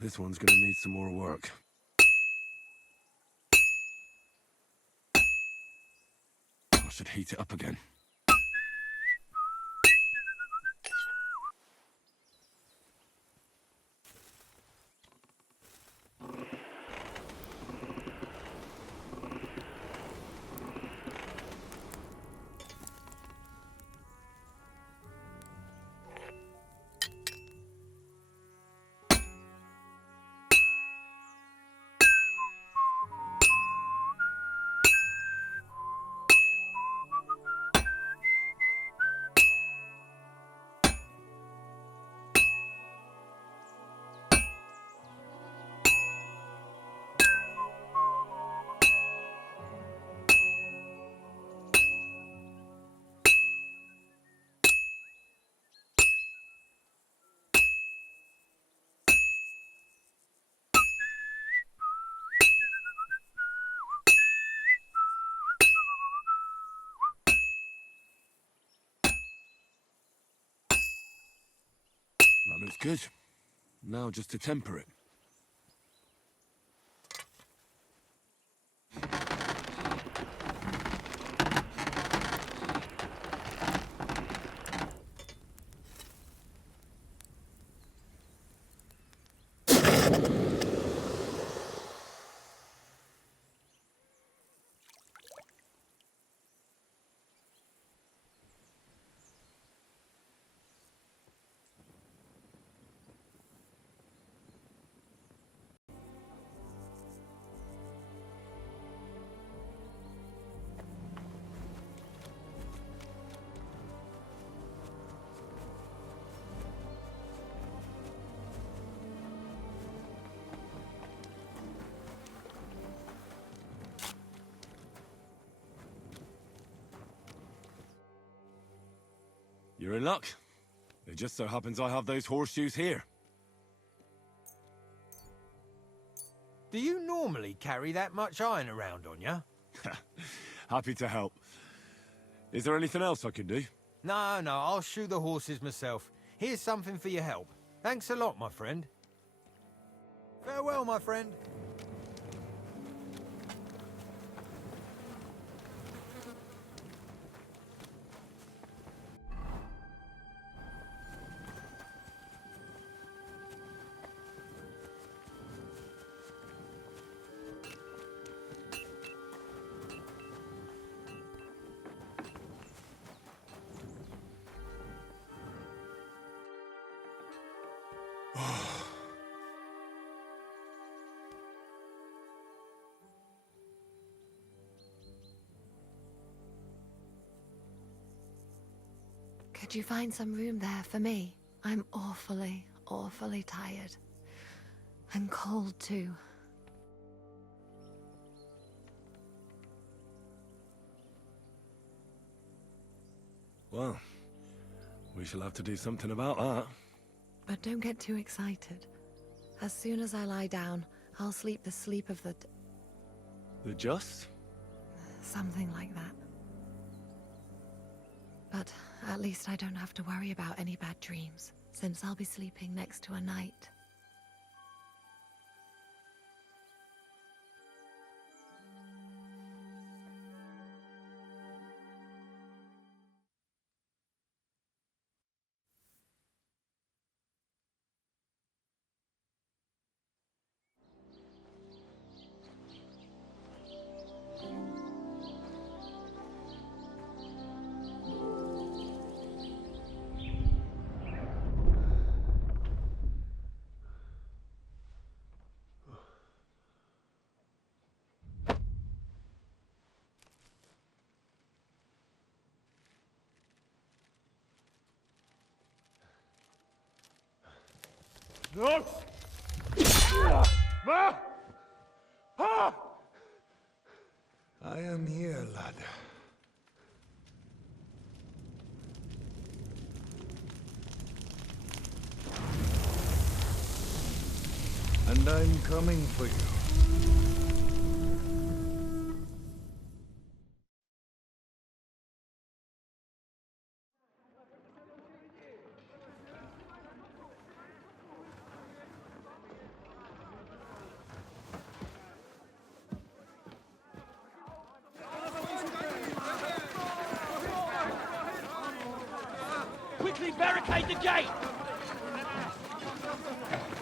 this one's gonna need some more work. I should heat it up again. That looks good. Now just to temper it. You're in luck. It just so happens I have those horseshoes here. Do you normally carry that much iron around on you? Happy to help. Is there anything else I can do? No, I'll shoe the horses myself. Here's something for your help. Thanks a lot, my friend. Farewell, my friend. Could you find some room there for me? I'm awfully tired. And cold too. Well, we shall have to do something about that. But don't get too excited. As soon as I lie down, I'll sleep the sleep of the... The just? something like that. But at least I don't have to worry about any bad dreams, since I'll be sleeping next to a knight. No! I am here, lad. And I'm coming for you. barricade the gate!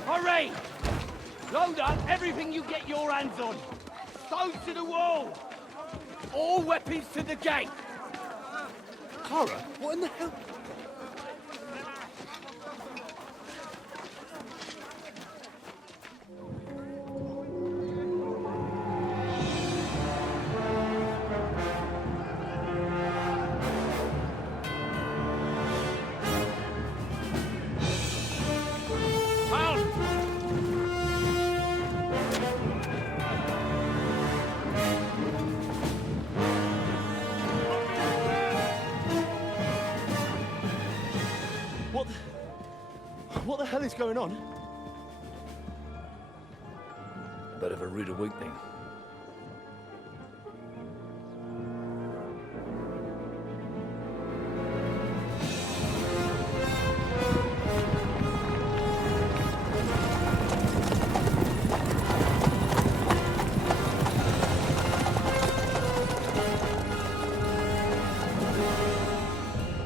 Hurry! Load up everything you get your hands on! Stones to the wall! All weapons to the gate! Klara, what in the hell? What the hell is going on? Bit of a rude awakening.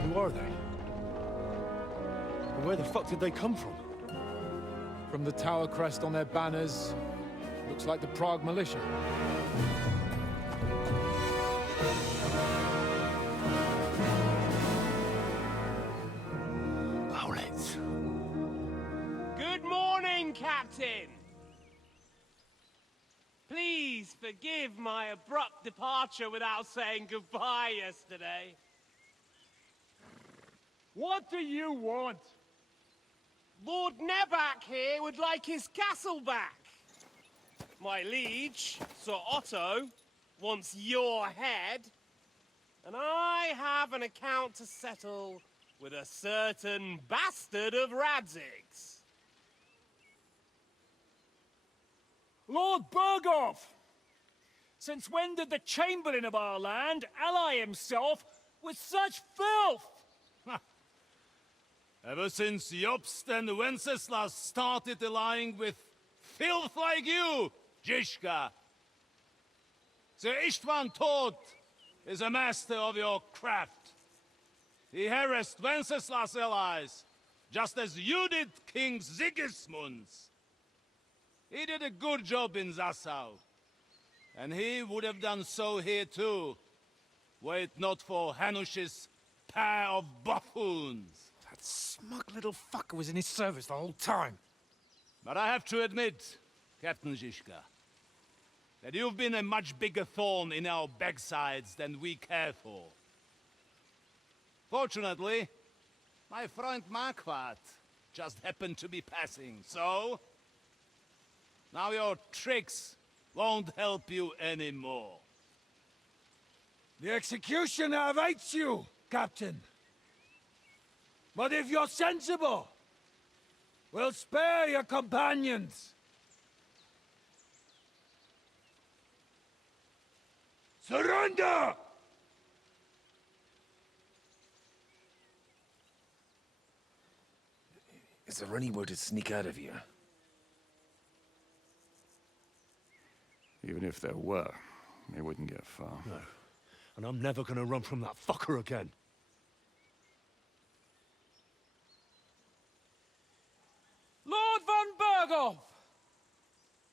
Who are they? And where the fuck did they come from? From the tower crest on their banners, looks like the Prague militia. Bullets. Good morning, Captain! Please forgive my abrupt departure without saying goodbye yesterday. What do you want? Lord Nebak here would like his castle back. My liege, Sir Otto, wants your head. And I have an account to settle with a certain bastard of Radzig's. Lord Berghoff! Since when did the Chamberlain of our land ally himself with such filth? Ever since Jobst and Wenceslas started allying with filth like you, Zizka. Sir Istvan Tod is a master of your craft. He harassed Wenceslas' allies, just as you did King Sigismund's. He did a good job in Zassau, and he would have done so here too, were it not for Hanush's pair of buffoons. That smug little fucker was in his service the whole time. But I have to admit, Captain Zizka, that you've been a much bigger thorn in our backsides than we care for. Fortunately, my friend Marquardt just happened to be passing, so... now your tricks won't help you anymore. The executioner awaits you, Captain. But if you're sensible, we'll spare your companions. Surrender! Is there any way to sneak out of here? Even if there were, they wouldn't get far. No. And I'm never gonna run from that fucker again. Lord von Berghoff!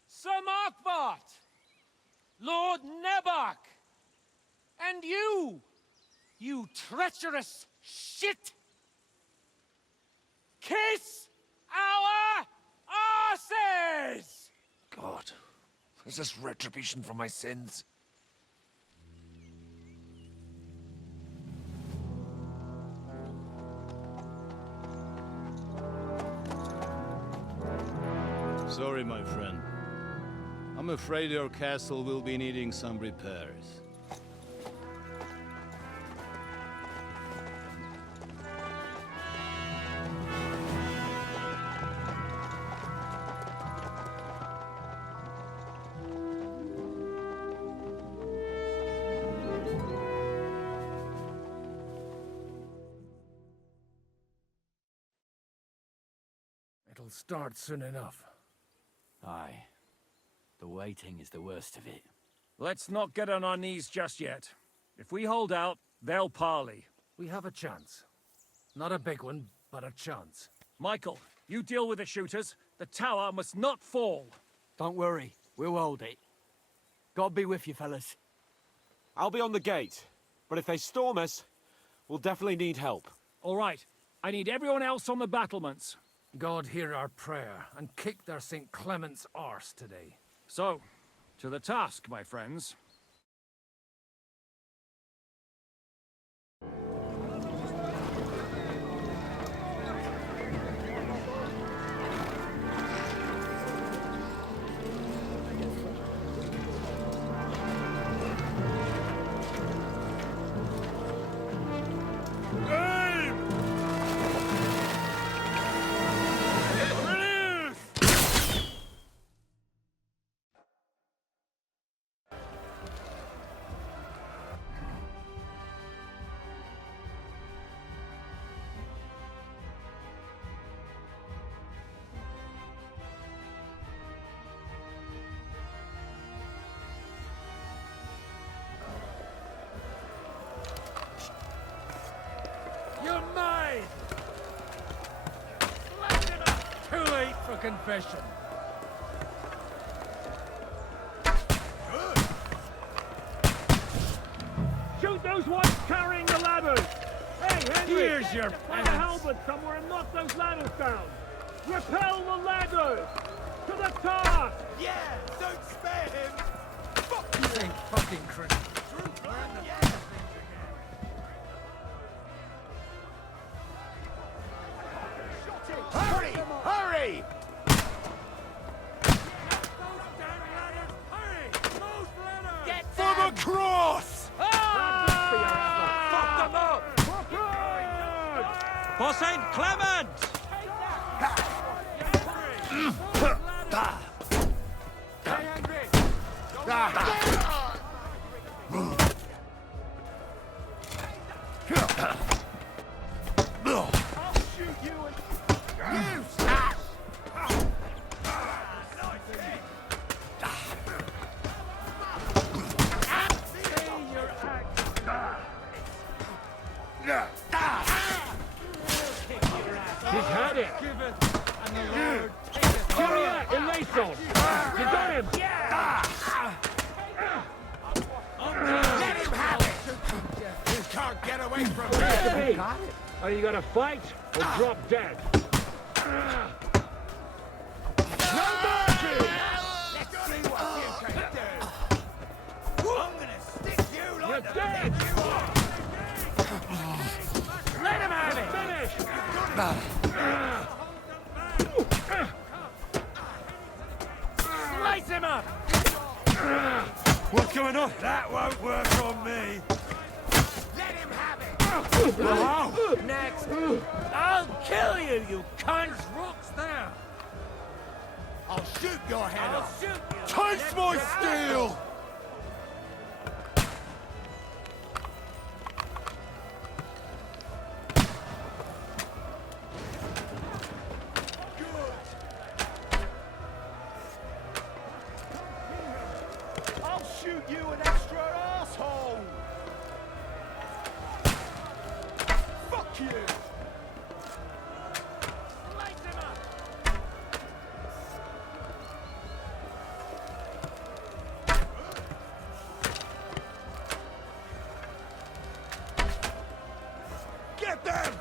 Sir Marquardt! Lord Nebak! And you treacherous shit! Kiss our asses! God, is this retribution for my sins? Sorry, my friend. I'm afraid your castle will be needing some repairs. It'll start soon enough. Aye. The waiting is the worst of it. Let's not get on our knees just yet. If we hold out, they'll parley. We have a chance. Not a big one, but a chance. Michael, you deal with the shooters. The tower must not fall. Don't worry, we'll hold it. God be with you, fellas. I'll be on the gate, but if they storm us, we'll definitely need help. All right, I need everyone else on the battlements. God hear our prayer and kick their St. Clement's arse today. So, to the task, my friends. You're mine! Too late for confession. Shoot those ones carrying the ladders! Hey, Henry! Here's your Find a halberd somewhere and knock those ladders down! Repel the ladders! To the task! Yeah! Don't spare him! Fuck You ain't fucking Christian. Hurry! Hurry! For the cross! Fuck them up! For St. Clement! He's had it. And the Lord taketh. Hurry, Elason! You got him! Let him have it! You can't get away from me! Are you gonna fight or drop dead? No mercy! Let's see what you can do! I'm gonna stick you like You're dead! Let him have it! Finish! Slice him up! What's going on? That won't work on me! Let him have it! Next! I'll kill you, you cunts! Rock's there. I'll shoot your head off! Shoot you! Taste my steel! I'll shoot you an extra asshole! Fuck you! Slice him up! Get them!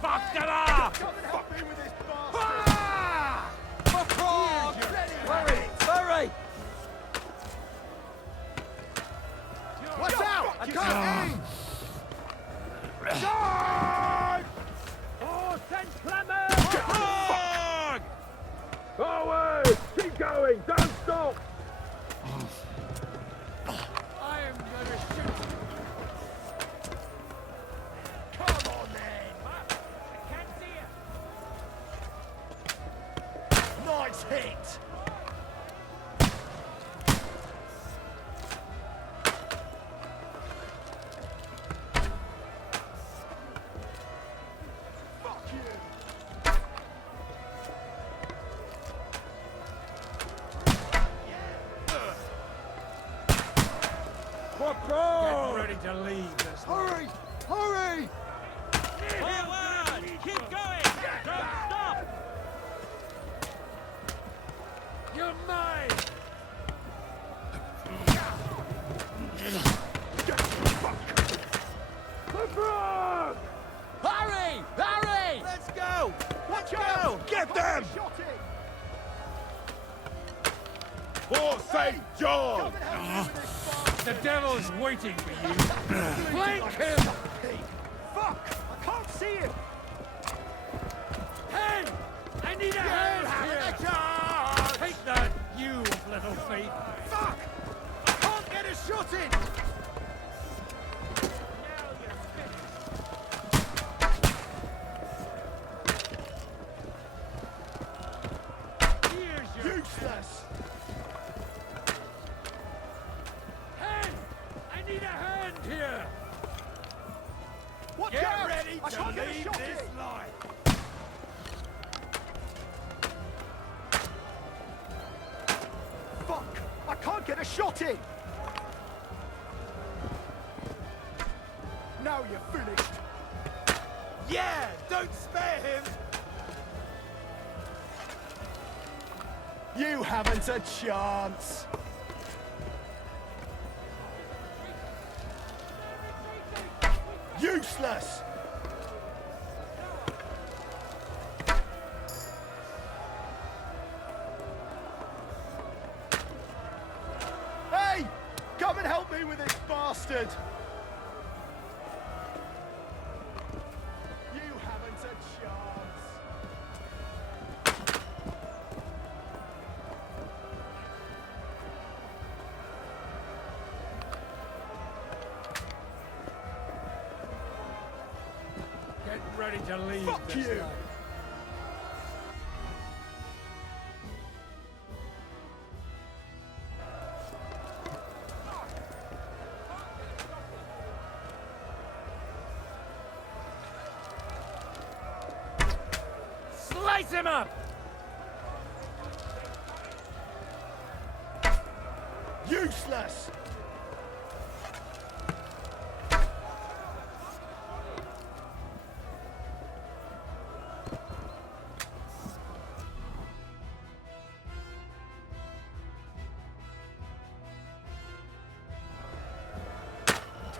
Fuck them up! Come and help me with this bastard! Ah! Hurry! Hurry! Watch out! I can't aim! Charge! Oh, St. Clement! Forward! Keep going! Don't stop! I am gonna shoot you. Come on then! I can't see you! Nice hit! Fuck you! Get ready to leave this. Hurry! Hurry! Forward! You're mine! Hurry! Hurry! Let's go! Watch out! Get them! For St. John! The devil's waiting for you. Flank him! Fuck! I can't see him! Hey! I need a hand here! Take that, you little thief! Fuck! I can't get a shot in! Here's your Useless! hand! I need a hand here! Watch Get out! ready I to can't get a leave shot this in! life! Fuck! I can't get a shot in! Now you're finished! Yeah! Don't spare him! You haven't a chance! Useless! Hey! Come and help me with this bastard! You haven't a chance! Get ready to leave Fuck this you! life. Slice him up! Useless!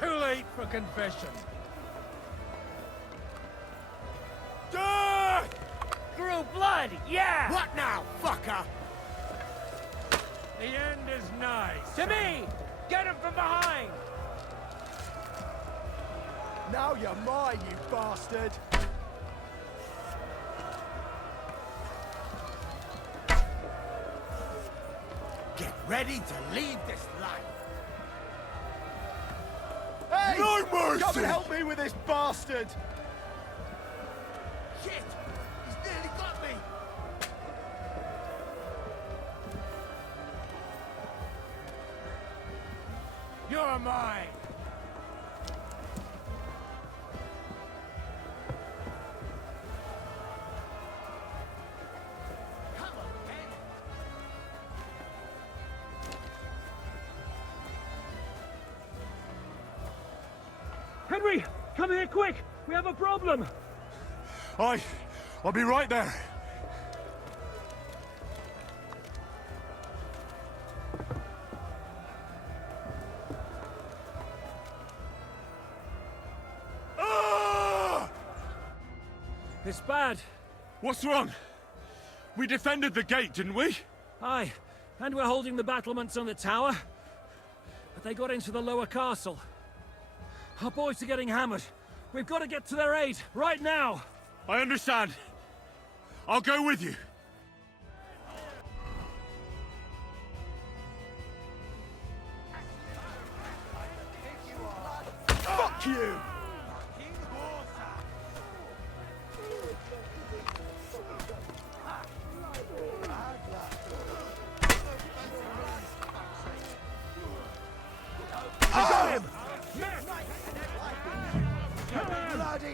Too late for confession. Through blood, yeah! What now, fucker? The end is nigh. To me! Get him from behind! Now you're mine, you bastard! Get ready to leave this life. Hey! No mercy! Come and help me with this bastard! Shit! He's nearly got me! You're mine. Come on, Ben! Henry, come here quick! We have a problem! I'll be right there. It's bad. What's wrong? We defended the gate, didn't we? Aye, and we're holding the battlements on the tower. But they got into the lower castle. Our boys are getting hammered. We've got to get to their aid, right now! I understand. I'll go with you. Fuck you! I got him!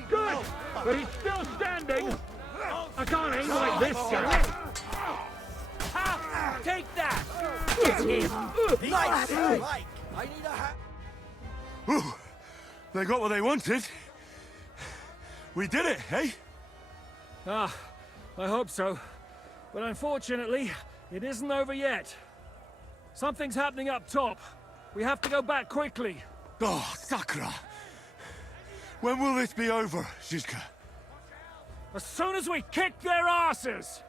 Good! But he's still standing! I can't aim like this, can I? Ha! Take that! Get him! Nice strike! I need a hat. Whew. They got what they wanted. We did it, eh? Ah, I hope so. But unfortunately, It isn't over yet. Something's happening up top. We have to go back quickly. Oh, Sakura! When will this be over, Zizka? As soon as we kick their asses!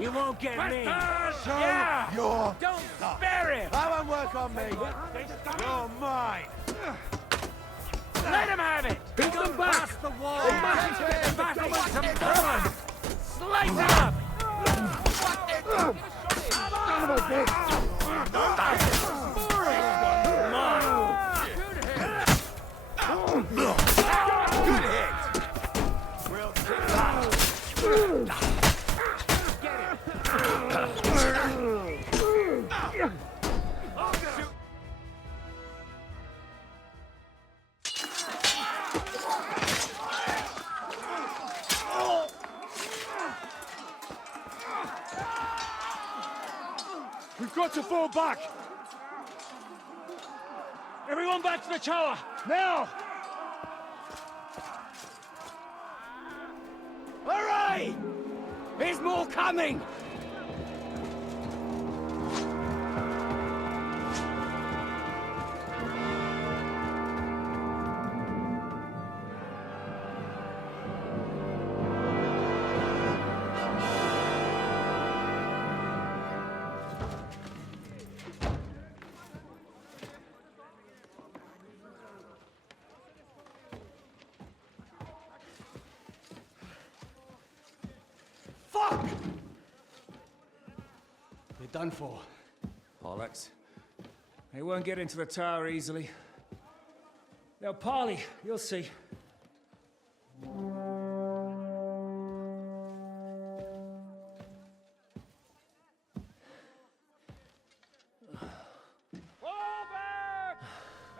You won't get me. Yeah! You're Don't spare him! that won't work on me. You're mine. Let him have it! Beat them back! Past the wall! We mustn't get the battlements and burn! Slice it up! Good hit! We'll kick that. We've got to fall back! Everyone back to the tower! Now! Hooray! There's more coming! Fuck! We're done for. Bollocks. They won't get into the tower easily. They'll parley, you'll see.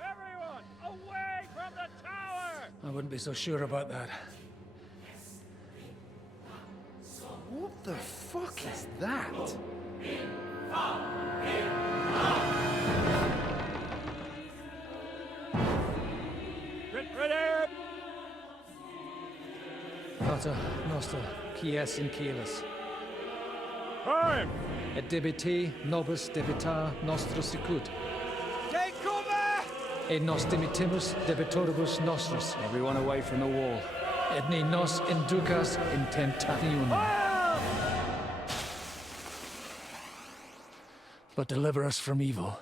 Everyone, away from the tower! I wouldn't be so sure about that. What the fuck is that? Ready! Pater noster, quies in caelis. Time! Et debite nobis debitar nostros sicut. Take cover! Et nos dimitimus debitoribus nostros. Everyone away from the wall. Et ne nos inducas in tentationem. But deliver us from evil.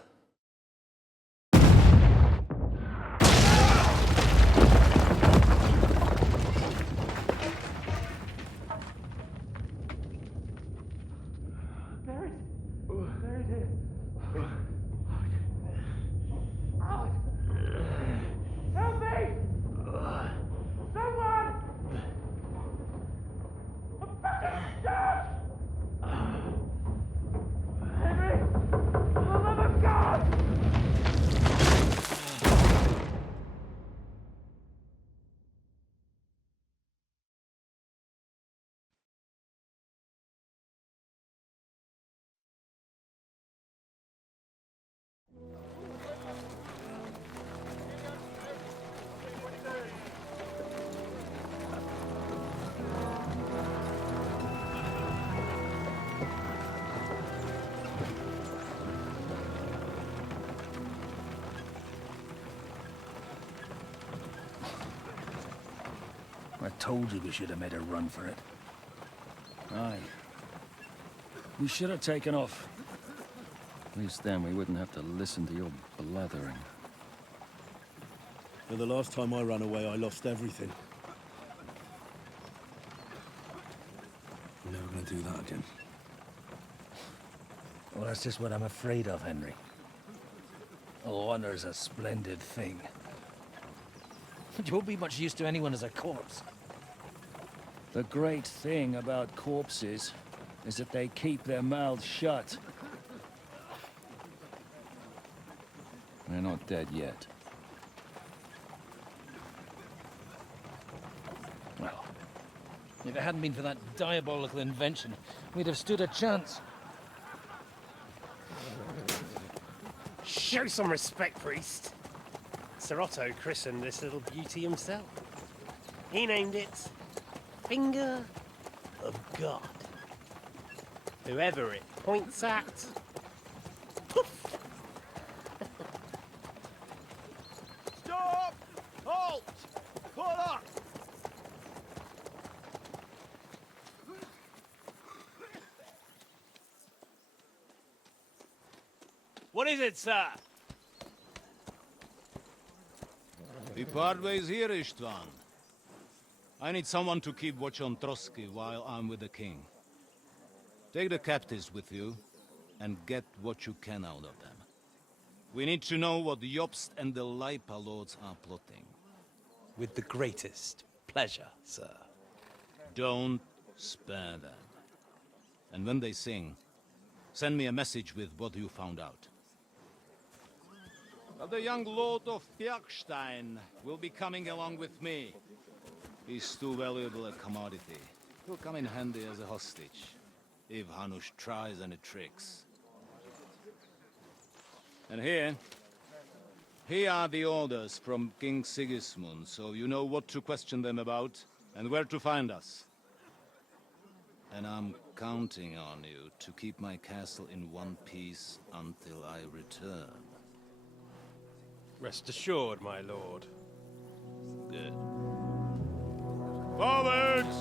Help me! Someone! I'm fucking stuck! Henry! For the love of God! I told you we should have made a run for it. Aye. We should have taken off. At least then we wouldn't have to listen to your blathering. And the last time I ran away, I lost everything. I'm never gonna do that again. Well, that's just what I'm afraid of, Henry. Honor's a splendid thing. But you won't be much use to anyone as a corpse. The great thing about corpses is that they keep their mouths shut. They're not dead yet. Well, if it hadn't been for that diabolical invention, we'd have stood a chance. Show some respect, priest. Sir Otto christened this little beauty himself. He named it Finger of God. Whoever it points at, poof! Stop! Halt! Pull up! What is it, sir? We part ways here, Istvan. I need someone to keep watch on Trotsky while I'm with the king. Take the captives with you, and get what you can out of them. We need to know what Jobst and the Leipa lords are plotting. With the greatest pleasure, sir. Don't spare them. And when they sing, send me a message with what you found out. Well, the young lord of Bjergstein will be coming along with me. He's too valuable a commodity. He'll come in handy as a hostage, if Hanush tries any tricks. And here are the orders from King Sigismund, so you know what to question them about and where to find us. And I'm counting on you to keep my castle in one piece until I return. Rest assured, my lord. Good. Forwards!